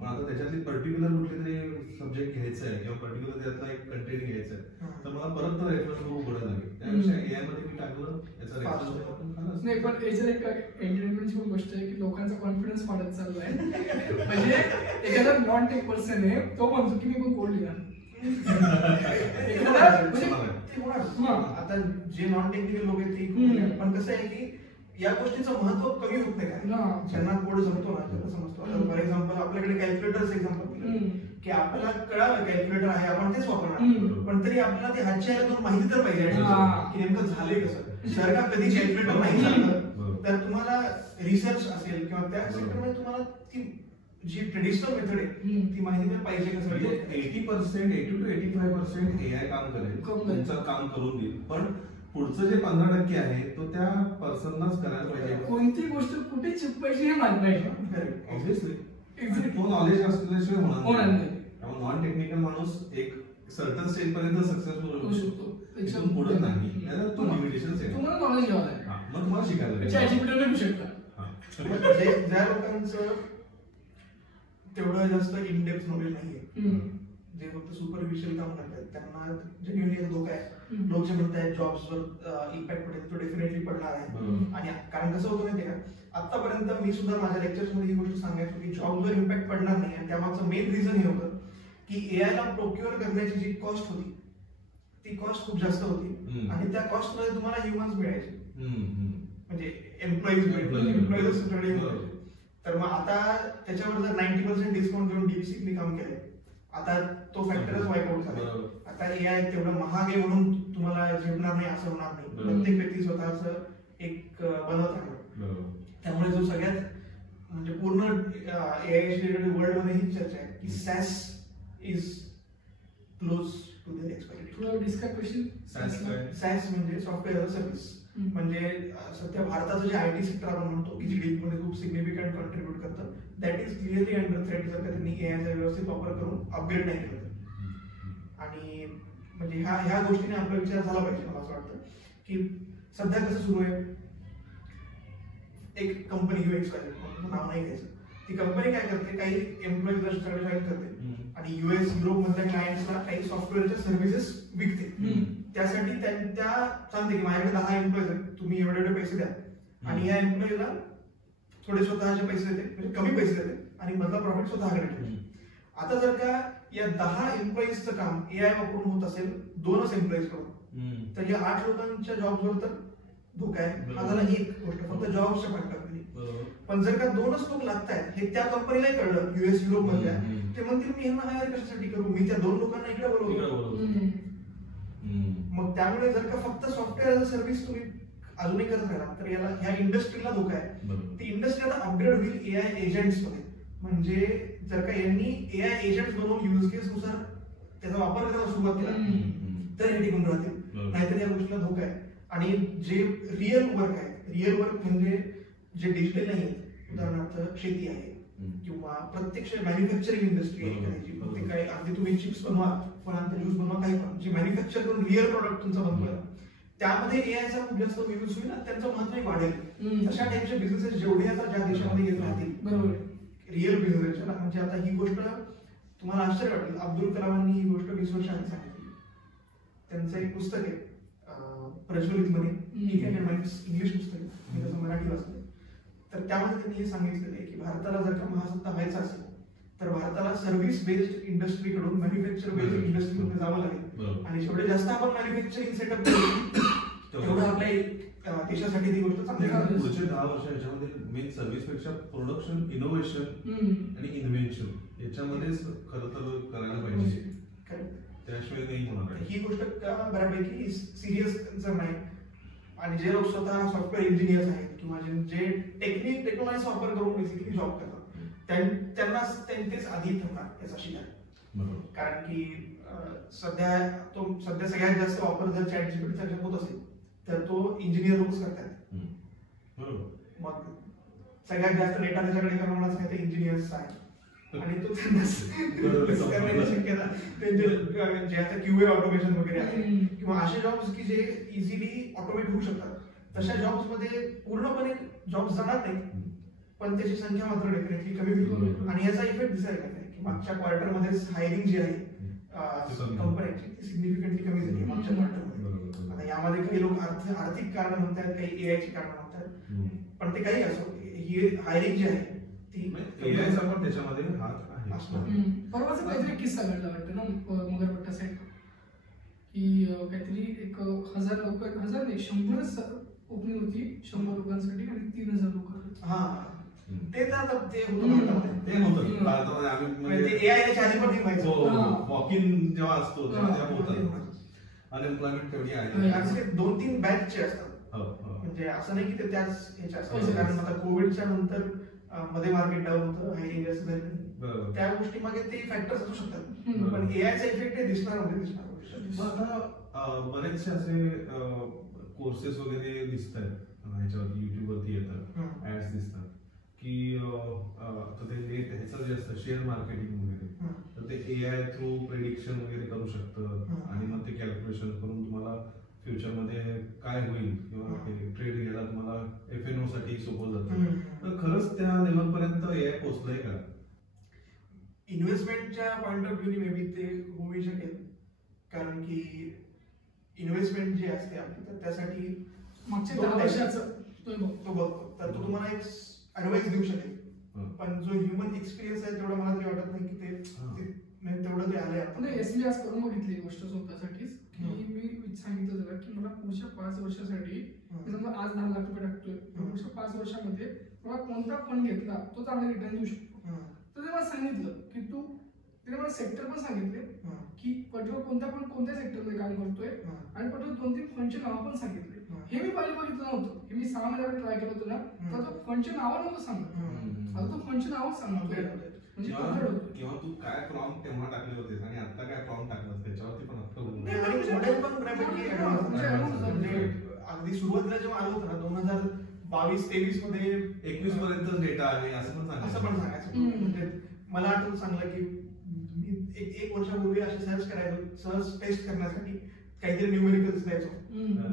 पण आता त्याच्यातली पर्टिक्युलर कुठले तरी सब्जेक्ट घ्यायचा आहे किंवा पर्टिक्युलर त्यातला एक कंटेंट घ्यायचा आहे तर मला परत तो रेफरन्स बुक उघडायला लागेल. त्यापेक्षा AI मध्ये मी टाकलं याचा रेफरन्स नाही. पण याच्यात एक एंटरटेनमेंटची पण गोष्ट आहे की लोकांचा कॉन्फिडन्स वाढत चालू आहे. म्हणजे एखादा नॉन टेक पर्सन आहे तो म्हणतो की मी पण कोड लिहा. आता जे नॉन टेक्निकल लोक आहेत ते, पण कसं आहे की या गोष्टीचं महत्व कमी होत नाही. ज्यांना कोड जमतो ना, ज्यांना समजतो. फॉर एक्झाम्पल आपल्याकडे कॅल्क्युलेटरचं एक्झाम्पल दिलं की आपल्याला कळालं कॅल्क्युलेटर आहे, आपण तेच वापरणार, पण तरी आपल्याला ते हातच्या याला माहिती तर पाहिजे की नेमकं झालंय कसं. जर का कधी कॅल्क्युलेटर नाही झालं तर तुम्हाला रिसर्च असेल किंवा त्या सेक्टरमध्ये तुम्हाला ती जी ट्रेडिशनल मेथड आहे ती माहिती पाहिजे कसं. 80% 80 to 85% AI काम करेल, तुमचं काम करून देईल, पण पुढचं जे 15% आहे तो त्या पर्सनलाच करायला पाहिजे. कोणती गोष्ट कुठे चिपकायची हे माहित पाहिजे. ऑब्व्हियसली तो नॉलेज असल्याशिवाय होणार नाही. त्यामुळे नॉन टेक्निकल माणूस एक सर्टन स्टेज पर्यंत सक्सेसफुल होऊ शकतो, त्याच्यातून पुढे नाही. तो लिमिटेशन्स आहे. तुम्हाला नॉलेज घ्यावं लागेल, मग तुम्हाला शिकायला ChatGPT शकता. ज्या लोकांचं तेवढं जास्त इन डेप्थ नॉलेज नाहीये, जे फक्त सुपरफिशियल काम करतात, त्यांना जेन्युइनली धोका आहे. लोक जे म्हणतात जॉब्सवर इम्पॅक्ट पडेल, तो डेफिनेटली पडणार आहे. आणि कारण कसं होतं माहितीये का, आतापर्यंत मी सुद्धा माझ्या लेक्चर्स मध्ये ही गोष्ट सांगायचो की जॉबवर इम्पॅक्ट पडणार नाही. आणि त्यामागचं मेन रिझन हे होतं की AI ला प्रोक्युअर करण्याची जी कॉस्ट होती ती कॉस्ट खूप जास्त होती आणि त्या कॉस्ट मध्ये तुम्हाला ह्युमन्स मिळायचे. म्हणजे एम्प्लॉईज तर मग आता त्याच्यावर जर 90% डिस्काउंट घेऊन डीपसीकने काम केलंय, आता तो फॅक्टरच वाईपआउट झाला. आता AI तेवढं महाग आहे म्हणून तुम्हाला झेपणार नाही असं होणार नाही. प्रत्येक व्यक्ती स्वतःच एक बनवत राहणार. त्यामुळे जो सगळ्यात म्हणजे पूर्ण AI रिलेटेड वर्ल्ड मध्ये ही चर्चा आहे की SaaS is close to their expiry. SaaS म्हणजे सॉफ्टवेअर ॲज अ सर्व्हिस. म्हणजे सध्या भारताचं जे IT सेक्टर आपण म्हणतो की GDP मध्ये खूप सिग्निफिकंट कॉन्ट्रीब्यूट करतं, that is clearly under threat जर का त्यांनी AI चा व्यवस्थित वापर करून अपग्रेड नाही केलं. आणि म्हणजे ह्या गोष्टीने आपला विचार झाला पाहिजे. मला असं वाटतं की सध्या कसं सुरू आहे, एक कंपनी किंवा एक्सपायरी नाव नाही घ्यायचं, ती कंपनी काय करते, काही एम्प्लॉईज सगळे जॉईन करते आणि US युरोप मधल्या क्लायंट्सला काही सॉफ्टवेअरच्या सर्व्हिसेस विकते. त्यासाठी त्या सांगते की माझ्याकडे 10 एम्प्लॉईज आहेत, तुम्ही एवढे पैसे द्या आणि या एम्प्लॉईला थोडे स्वतःचे पैसे देते, म्हणजे कमी पैसे देते आणि मधला प्रॉफिट स्वतःकडे ठेवते. आता जर का या 10 एम्प्लॉईजचं काम AI वापरून होत असेल 2च एम्प्लॉईज कडून, तर या 8 लोकांच्या जॉबवर तर धोका आहे. हा झाला एक गोष्ट फक्त जॉबच्या पॉईंट ऑफ व्ह्यू. पण जर का 2च लोक लागतायत हे त्या कंपनीलाही कळलं, US युरोप मधल्या, ते म्हणतील मी ह्यांना हायर कशासाठी करू, मी त्या 2 लोकांना इकडे बोलवतो. मग त्यामुळे जर का फक्त सॉफ्टवेअर ॲज अ सर्व्हिस तुम्ही अजूनही करत राहिला तर याला ह्या इंडस्ट्रीला धोका आहे. ती इंडस्ट्री आता अपग्रेड होईल AI एजंट्स मध्ये. म्हणजे जर का यांनी AI एजंट्स बनवून युज केस नुसार त्याचा वापर करायला सुरुवात केला तर हे टिकून राहतील, नाहीतर या गोष्टीला धोका आहे. आणि जे रिअल वर्क आहे, रिअल वर्क म्हणजे जे डिजिटल नाही आहे, उदाहरणार्थ शेती आहे किंवा प्रत्यक्ष मॅन्युफॅक्चरिंग इंडस्ट्री आहे एखाद्याची, प्रत्येक काही अगदी तुम्ही चिप्स बनवा, फळांचा ज्यूस बनवा, काही पण जे मॅन्युफॅक्चर करून रिअल प्रॉडक्ट तुमचा बनतोय, त्यामध्ये AI चा खूप जास्त यूज होईल आणि त्यांचं महत्व वाढेल. तशा टाईपचे बिझनेसेस जेवढे आता ज्या देशामध्ये येत राहतील, बरोबर, रिअल बिझनेस. म्हणजे आता ही गोष्ट तुम्हाला आश्चर्य वाटेल, अब्दुल कलामांनी ही गोष्ट 20 वर्ष आधी सांगितली. त्यांचं एक पुस्तक आहे प्रज्वलित मनी, इंग्लिश पुस्तक आहे, मी त्याचं मराठी वाचलं. तर त्यामध्ये त्यांनी हे सांगितलेलं आहे की भारताला जर का महासत्ता व्हायचं असेल तर भारताला सर्व्हिस बेस्ड इंडस्ट्री कडून मॅन्युफॅक्चर बेस्ड इंडस्ट्रीमध्ये जावं लागेल. आणि जेवढे जास्त आपण मॅन्युफॅक्चरिंग सेटअप करू तेवढं आपल्या देशासाठी ती गोष्ट चांगली आहे. पुढचे 10 वर्ष याच्यामध्ये मेन सर्व्हिस पेक्षा प्रोडक्शन, इनोव्हेशन आणि इन्व्हेन्शन याच्यामध्येच खरं तर करायला पाहिजे, त्याशिवाय नाही होणार. ही गोष्ट बऱ्यापैकी सिरियस कन्सर्न आहे. आणि जे लोक स्वतः सॉफ्टवेअर इंजिनियर्स आहेत किंवा जे टेक्नॉलॉजीचा वापर करून बेसिकली जॉब करतात त्यांना तेच आधी ठरणार याचा शिकार. कारण की सध्या सगळ्यात जास्त वापर जर ChatGPT होत असेल तर तो इंजिनियर लोकच करतात. मग सगळ्यात जास्त डेटा त्याच्याकडे करणारच नाही तर इंजिनियर्स आहे आणि तो करण्याची शक्यता त्यांचे जे आता QA ऑटोमेशन वगैरे आहे किंवा असे जॉब्स की जे इझिली ऑटोमेट होऊ शकतात, तशा जॉब्स मध्ये पूर्णपणे जॉब्स जाणार नाही पण त्याची संख्या मात्र डेफिनेटली कमी होईल. आणि याचा इफेक्ट दिसायला लागलाय की मागच्या क्वार्टर मध्ये हायरिंग जी आहे कंपन्यांची ती सिग्निफिकंटली कमी झाली मागच्या क्वार्टरमध्ये. आता यामध्ये काही लोक आर्थिक कारण म्हणतात, काही AI ची कारण म्हणतात, पण ते काही असो ही हायरिंग जी आहे ती AI चा पण त्याच्यामध्ये हात आहे. परवाचा काहीतरी किस्सा घडला वाटतं ना मगरपट्टा साईड की काहीतरी 1000 लोक 1000 नाही 100च ओपनिंग होती 100 लोकांसाठी आणि 3000 लोक. हा ते तर ते होतं भारतामध्ये म्हणजे AI च्या आधी पण हे व्हायचं. वॉक इन जेव्हा असतो तेव्हा होतं. अनएम्प्लॉयमेंट तेवढी आहे. 2-3 बॅचचे असतात. म्हणजे असं नाही की ते त्याच ह्याच्या असतात, कारण आता कोविडच्या नंतर मध्ये मार्केट डाऊन होतं, हायरिंग जास्त झाली, त्या गोष्टी मागे ते फॅक्टर्स असू शकतात. पण AI चा इफेक्ट हे दिसणार. बरेचसे असे कोर्सेस वगैरे दिसत आहेत ह्याच्यावरती, युट्यूबवरती येतात, ऍड्स दिसतात की आता ते ह्याचं जे असतं शेअर मार्केटिंग वगैरे, तर ते AI थ्रू प्रेडिक्शन वगैरे करू शकतं आणि मग ते कॅल्क्युलेशन करून तुम्हाला फ्युचरमध्ये काय होईल किंवा ट्रेड घ्यायला तुम्हाला FNO साठी सोपं जातं. तर खरंच त्या लेवलपर्यंत AI पोहोचलंय का? इन्व्हेस्टमेंटच्या पॉइंट ऑफ व्ह्यूने मे बी ते होऊ शकेल, कारण की इन्व्हेस्टमेंट जे असते आपली तर त्यासाठी मागच्या 10 वर्षाचं तो बघतो तर तो तुम्हाला एक ऍडवाइस देऊ शकेल. पण जो ह्युमन एक्सपिरियन्स आहे तेवढं मला तरी वाटत नाही की ते तेवढं ते आलंय. नाही SB आज करून बघितली गोष्ट स्वतःसाठीच की मी सांगितलं जरा की मला पुढच्या 5 वर्षासाठी समजा आज 10 लाख रुपये टाकतोय वर्षामध्ये तुम्हाला कोणता फंड घेतला तो चांगला रिटर्न देऊ शकतो. तर ते मला सांगितलं की तू, तिने मला सेक्टर पण सांगितले की पर्टिक्युलर कोणत्या सेक्टरमध्ये काम करतोय आणि पर्टिक्युलर 2-3 फंडचे नाव पण सांगितले. हे मी पहिले बघितलं नव्हतं, हे मी 6 महिन्यावर ट्राय केलं होतं ना, तर तो फंडचे नाव नव्हतं सांगत, आता तो फंडचे नाव सांगतोय. म्हणजे किंवा तू काय प्रॉम्प्ट तेव्हा टाकले होते आणि आता काय प्रॉम्प्ट टाकलास त्याच्यावरती पण अगदी सुरुवातीला जेव्हा आलो होतं ना 2022-23 मध्ये 21 पर्यंत डेटा आहे असं पण सांगायचं. म्हणजे मला आठवून सांगलं की मी एक वर्षापूर्वी असे सहज टेस्ट करण्यासाठी काहीतरी न्यूमेरिकल्स द्यायचो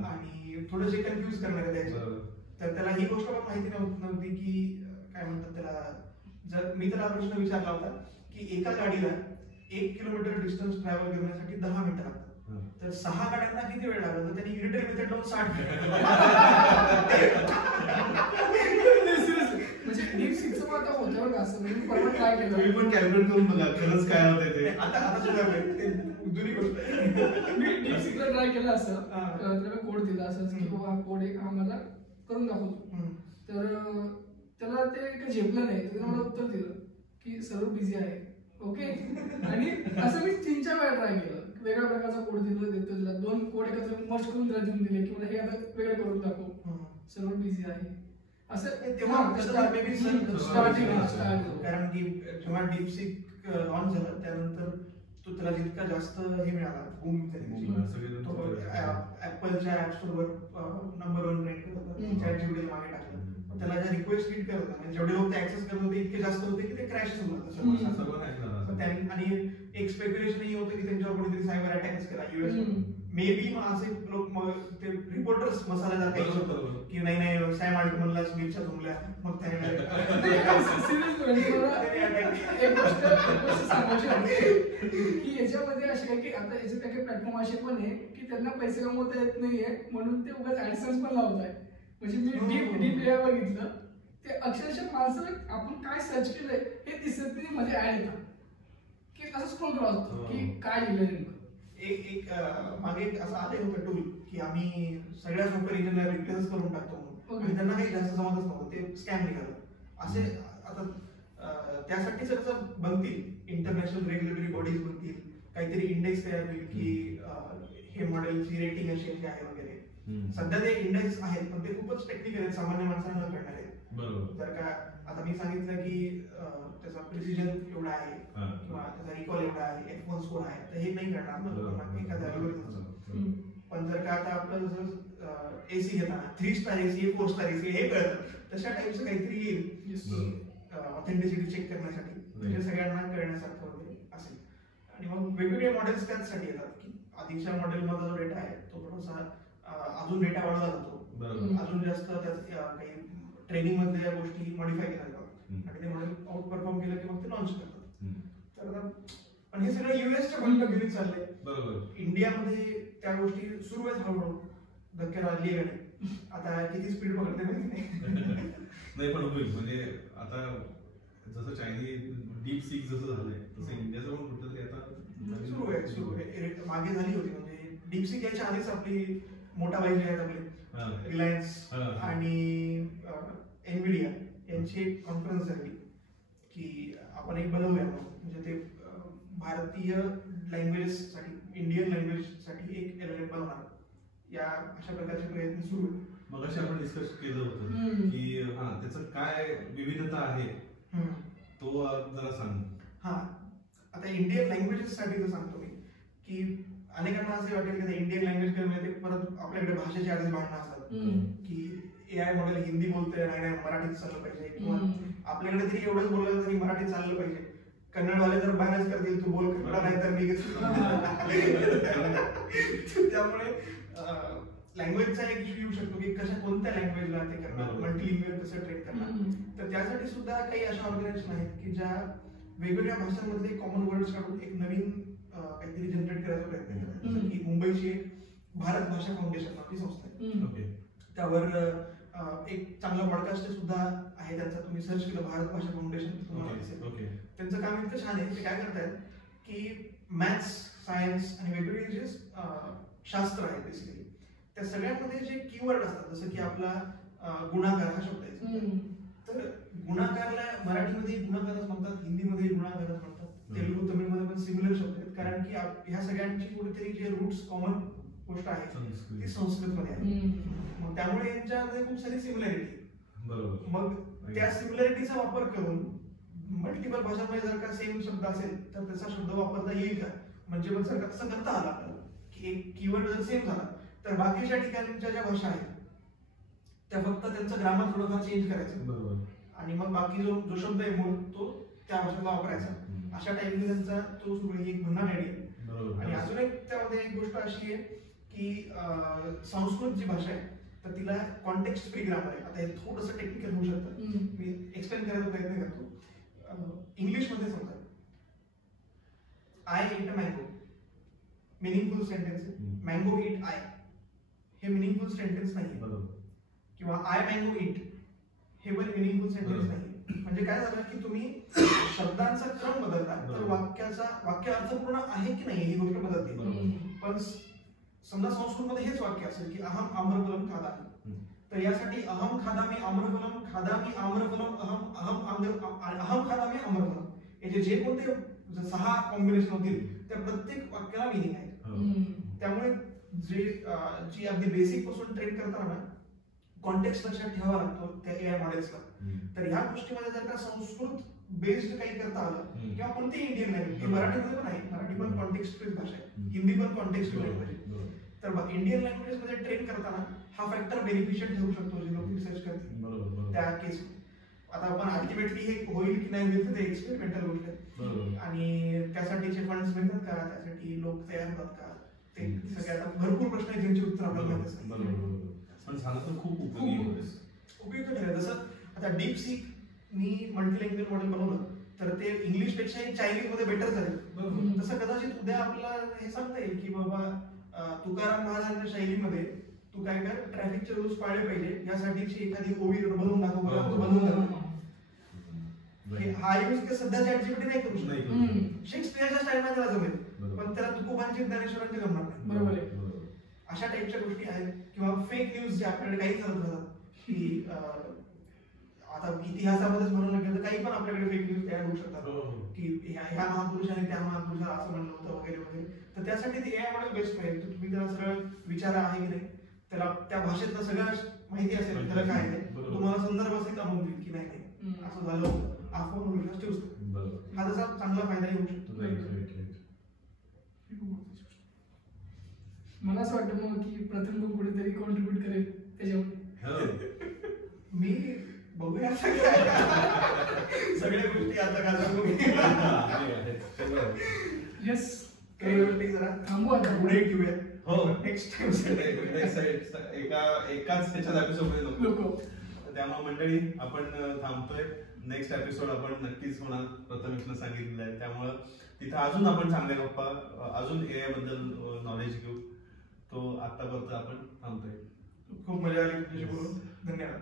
आणि थोडेसे कन्फ्युज करणारे द्यायचो. तर त्याला ही गोष्ट पण माहिती नव्हती की काय म्हणतात त्याला. जर मी त्याला प्रश्न विचारला होता की एका गाडीला 1 किलोमीटर डिस्टन्स ट्रॅव्हल करण्यासाठी 10 मिनिटं लागतात, तर 6 गाड्यांना किती वेळ लागला, तर त्यांनी युनिटरी मेथड लावून 60 म्हणजे डीपसीकचं आता होतं बघा असं. म्हणजे परवा ट्राय केलं, तुम्ही पण कॅल्क्युलेट करून बघा खरंच काय होते ते. आता सुद्धा जुनी गोष्ट आहे. मी डीपसीकला ट्राय केलं असं, त्याला कोड दिला असं की बाबा हा कोड हा मला करून दाखवतो. तर त्याला ते काही झेपलं नाही, त्याने मला उत्तर दिलं की सर्व बिझी आहे. ओके. आणि असं मी 3-4 वेळा ट्राय केलं, वेगळ्या प्रकारचा कोड देतो त्याला, 2 कोड एकत्र मर्ज करून त्याला देऊन दिले की मला हे आता वेगळं करून दाखव, सर्व बिझी आहे असं. तेव्हा कारण की जेव्हा डीपसीक लॉन्च झालं त्यानंतर तो त्याला जितका जास्त हे मिळाला बूम, ऍपलच्या ऍप स्टोरवर नंबर 1 रँक होता. चॅटजीपीटीला मागे टाकलं, त्याला ज्या रिक्वेस्ट रीड करत होता, जेवढे लोक ते ऍक्सेस करत होते इतके जास्त होते की ते क्रॅश होतं. आणि एक स्पेक्युलेशन ही होतं की त्यांच्यावर कोणीतरी सायबर अटॅकच केला US. मे बी मग असे लोक ते रिपोर्टर्स मसालेदार काही होतं की नाही सॅम अल्टमनलाच मिरच्या झुमल्या, मग त्याने एक गोष्ट सांगायची आहे की याच्यामध्ये असे काय की आता याचे काही प्लॅटफॉर्म असे पण आहे की त्यांना पैसे कमवता येत नाहीये म्हणून ते उगाच ऍडसेन्स पण लावत आहे. म्हणजे मी डीप लेअर बघितलं, ते अक्षरशः माणसं आपण काय सर्च केलंय हे दिसत नाही, मध्ये ऍड येतात की असं स्क्रोल करत असतो की काय लिहिलंय नेमकं. एक मागे असं आले होतं टूल की आम्ही सगळ्या सॉफ्टवेअर इंजिनियर रिप्लेस करून टाकतो म्हणून, आणि त्यांना काही जास्त समजच नव्हतं, ते स्कॅम निघालं असे. आता त्यासाठी जर बनतील इंटरनॅशनल रेग्युलेटरी बॉडीज बनतील, काहीतरी इंडेक्स तयार होईल की हे मॉडेलची रेटिंग अशी आहे वगैरे. सध्या ते इंडेक्स आहेत पण ते खूपच टेक्निकल आहेत, सामान्य माणसांना न कळणार आहेत. जर का आता मी सांगितलं की त्याचा प्रिसिजन एवढा आहे किंवा त्याचा रिकॉल एवढा आहे, F1 स्कोर आहे, तर हे नाही करणार ना लोकांना एखाद्या अल्गोरिथमचं. पण जर का आता आपलं जर एसी घेताना 3 स्टार एसी 4 स्टार एसी हे कळतं, तशा टाईपचं काहीतरी येईल ऑथेंटिसिटी चेक करण्यासाठी, म्हणजे सगळ्यांना कळण्यासारखं वगैरे असेल. आणि मग वेगवेगळे मॉडेल्स त्याचसाठी येतात की आधीच्या मॉडेलमधला जो डेटा आहे तो थोडासा अजून डेटा वाढवला जातो, अजून जास्त त्यात काही ट्रेनिंग मधल्या गोष्टी मॉडिफाय केल्या जातात आणि ते मॉडेल आउट परफॉर्म केलं की मग ते लॉन्च करतात. तर पण हे सगळं युएसच्या पॉईंट ऑफ व्ह्यू चाललंय. इंडियामध्ये त्या गोष्टी सुरू आहेत हळूहळू, धक्के लागली गाडी. आता किती स्पीड पकडते माहिती नाही. नाही पण होईल, म्हणजे आता जसं चायनीज डीपसीक जसं झालंय तसं इंडियाचं पण कुठंतरी आता सुरू आहे. मागे झाली होती, म्हणजे डीपसीक याच्या आधीच आपली मोठा भाई जे आहेत आपले रिलायन्स आणि एनव्हिडिया यांची एक कॉन्फरन्स झाली की आपण एक बनवूया, म्हणजे ते भारतीय लँग्वेजेस साठी, इंडियन लँग्वेज साठी एक LLM बनवणार. या अशा प्रकारचे प्रयत्न सुरू आहेत. मग अशी आपण डिस्कस केलं होतं की त्याचं काय विविधता आहे तो जरा सांग. आता इंडियन लँग्वेजेस साठी तर सांगतो मी की अनेकांना असं वाटेल की इंडियन लँग्वेज ते परत आपल्याकडे भाषेची आधीच भांडणं असतात की AI मॉडेल हिंदी बोलतोय, नाही मराठीत चाललं पाहिजे, किंवा आपल्याकडे तरी एवढंच बोललं तरी मराठीत चाललं पाहिजे. कन्नडवाले तर बॅनच करतील, तू बोल कन्नड नाही तर मी. त्यामुळे लँग्वेजचा एक इश्यू येऊ शकतो की कोणत्या लँग्वेजला ते करणार, मल्टीलिंग्युअल कसं ट्रेन करणार. तर त्यासाठी सुद्धा काही अशा ऑर्गनायझेशन आहेत की ज्या वेगवेगळ्या भाषांमधले कॉमन वर्ड्स काढून एक नवीन काहीतरी जनरेट करायचा प्रयत्न करतात. जसं की मुंबईची एक भारत भाषा फाउंडेशन नावाची संस्था आहे, त्यावर एक चांगला पॉडकास्ट सुद्धा आहे त्यांचा, तुम्ही सर्च केलं भारत भाषा फाउंडेशन तुम्हाला दिसेल. त्यांचं काम इतकं छान आहे, ते काय करतायत की मॅथ्स, सायन्स आणि वेगवेगळे जे शास्त्र आहेत बेसिकली त्या सगळ्यांमध्ये जे कीवर्ड असतात, जसं की आपला गुणाकार हा शब्द आहे. तर गुणाकारला मराठीमध्ये गुणाकारच म्हणतात, हिंदीमध्ये गुणाकारच म्हणतात, तेलुगू तमिळमध्ये पण सिमिलर शब्द आहेत, कारण की ह्या सगळ्यांची कुठेतरी जे रूट्स कॉमन गोष्ट आहे ती संस्कृतमध्ये आहे. मग त्यामुळे यांच्यामध्ये खूप सारी सिमिलॅरिटी. मग त्या सिमिलॅरिटीचा वापर करून मल्टिपल भाषांमध्ये जर का सेम शब्द असेल तर त्याचा शब्द वापरता येईल का, म्हणजे मग जर का तसं करता आला की एक कीवर्ड जर सेम झाला तर बाकीच्या ठिकाणच्या ज्या भाषा आहेत त्या फक्त त्यांचं ग्रामर थोडंफार चेंज करायचं आणि मग बाकी जो शब्द आहे मूळ तो त्या भाषेतला वापरायचा. अशा टाईपने त्यांचा तो सुरू एक म्हणणं आहे. आणि अजून एक त्यामध्ये एक गोष्ट अशी आहे की संस्कृत जी भाषा आहे तर तिला कॉन्टेक्स्ट फ्री ग्रामर आहे. आता हे थोडंसं टेक्निकल होऊ शकतं, मी एक्सप्लेन करायचा प्रयत्न करतो. इंग्लिशमध्ये समजा I it a mango, meaningful sentence आहे. मँगो इट आय हे मिनिंगफुल सेंटेन्स नाही, किंवा आय मँगो इट हे पण मिनिंगफुल सेंटेन्स नाही. म्हणजे काय झालं की तुम्ही शब्दांचा क्रम बदलता तर वाक्य अर्थपूर्ण आहे की नाही ही गोष्ट बदलते. पण समजा संस्कृतमध्ये हेच वाक्य असेल की अहम आम्रफलम खादामी, तर यासाठी अहम खादामी आम्रफलम, खादामी आम्रफलम, अहम खादामी आम्रफलम, याचे जे कोणते 6 कॉम्बिनेशन होतील त्या प्रत्येक वाक्याला मिनिंग आहे. त्यामुळे जी अगदी बेसिक पासून ट्रेन करताना कॉन्टेक्स्ट लक्षात ठेवावा लागतो त्या एआय मॉडेल्सला. तर ह्या गोष्टीमध्ये जर का संस्कृत बेस्ड काही करता आलं किंवा कोणती इंडियन लँग्वेज, मराठीमध्ये पण आहे, मराठी पण कॉन्टेक्स्ट फ्री भाषा आहे, हिंदी पण कॉन्टेक्स्ट फ्री लँग्वेज आहे, तर इंडियन लँग्वेज मध्ये ट्रेन करताना हा फॅक्टर बेनिफिशियल ठरू शकतो जे लोक रिसर्च करतील त्या केस. आता आपण अल्टिमेटली हे होईल की नाही होईल ते एक्सपेरिमेंटल गोष्ट आहे आणि त्यासाठीचे फंड्स मिळतात का, त्यासाठी लोक तयार होतात का, ते सगळे आता भरपूर प्रश्न आहेत ज्यांची उत्तर आपल्याला माहित असतात. पण झालं तर खूप उपयोगी ठरेल. जसं आता डीप सीक मी मल्टी लँग्वेज मॉडेल बनवलं तर ते इंग्लिश पेक्षा चायनीज मध्ये बेटर झाले. तसं कदाचित उद्या आपल्याला हे सांगता येईल की बाबा तुकाराम महाराजांच्या शैलीमध्ये तू काय कर, ट्रॅफिकचे रूल्स पाळले पाहिजे यासाठीची एखादी ओवी बनवून दाखव, बनवून दाखव. हा यूज सध्या चॅटजीपीटी नाही करू शकत, शेक्सपियरच्या स्टाईलमध्ये त्याला जमेल, पण त्याला तुकोबांची ज्ञानेश्वरांची जमणार नाही. बरोबर आहे. अशा टाईपच्या गोष्टी आहेत. किंवा फेक न्यूज जे आपल्याकडे काही चालत राहतात की आता इतिहासामध्येच म्हणून गेलं तर काही पण आपल्याकडे फेक न्यूज तयार होऊ शकतात की ह्या महापुरुषाने त्या महापुरुषाला असं म्हणलं होतं वगैरे वगैरे. तर त्यासाठी ते एआय मॉडेल बेस्ट पाहिजे. तर तुम्ही त्याला सरळ विचारा आहे की नाही, त्याला त्या भाषेतलं सगळं माहिती असेल त्याला काय आहे, तुम्हाला संदर्भ सहित आणून देईल की नाही असं झालं होतं, आपण विश्वास ठेवू शकतो. हा त्याचा चांगला फायदा होऊ शकतो. मला असं वाटतं मग की प्रथम पण कुठेतरी कॉन्ट्रीब्युट करेल त्याच्यामध्ये. मी बघूया सगळ्या गोष्टी आता का सांगू. येस, जरा थांबू आता, पुढे घेऊया. हो, नेक्स्ट टाइम एकाच त्याच्यात एपिसोड मध्ये नको. त्यामुळे मंडळी आपण थांबतोय. नेक्स्ट एपिसोड आपण नक्कीच होणार, प्रथमेशनं सांगितलेलं आहे. त्यामुळं तिथं अजून आपण चांगल्या गप्पा, अजून एआय बद्दल नॉलेज घेऊ. तो आतापर्यंत आपण थांबतोय. खूप मजा आली तुझ्याशी बोलून. धन्यवाद.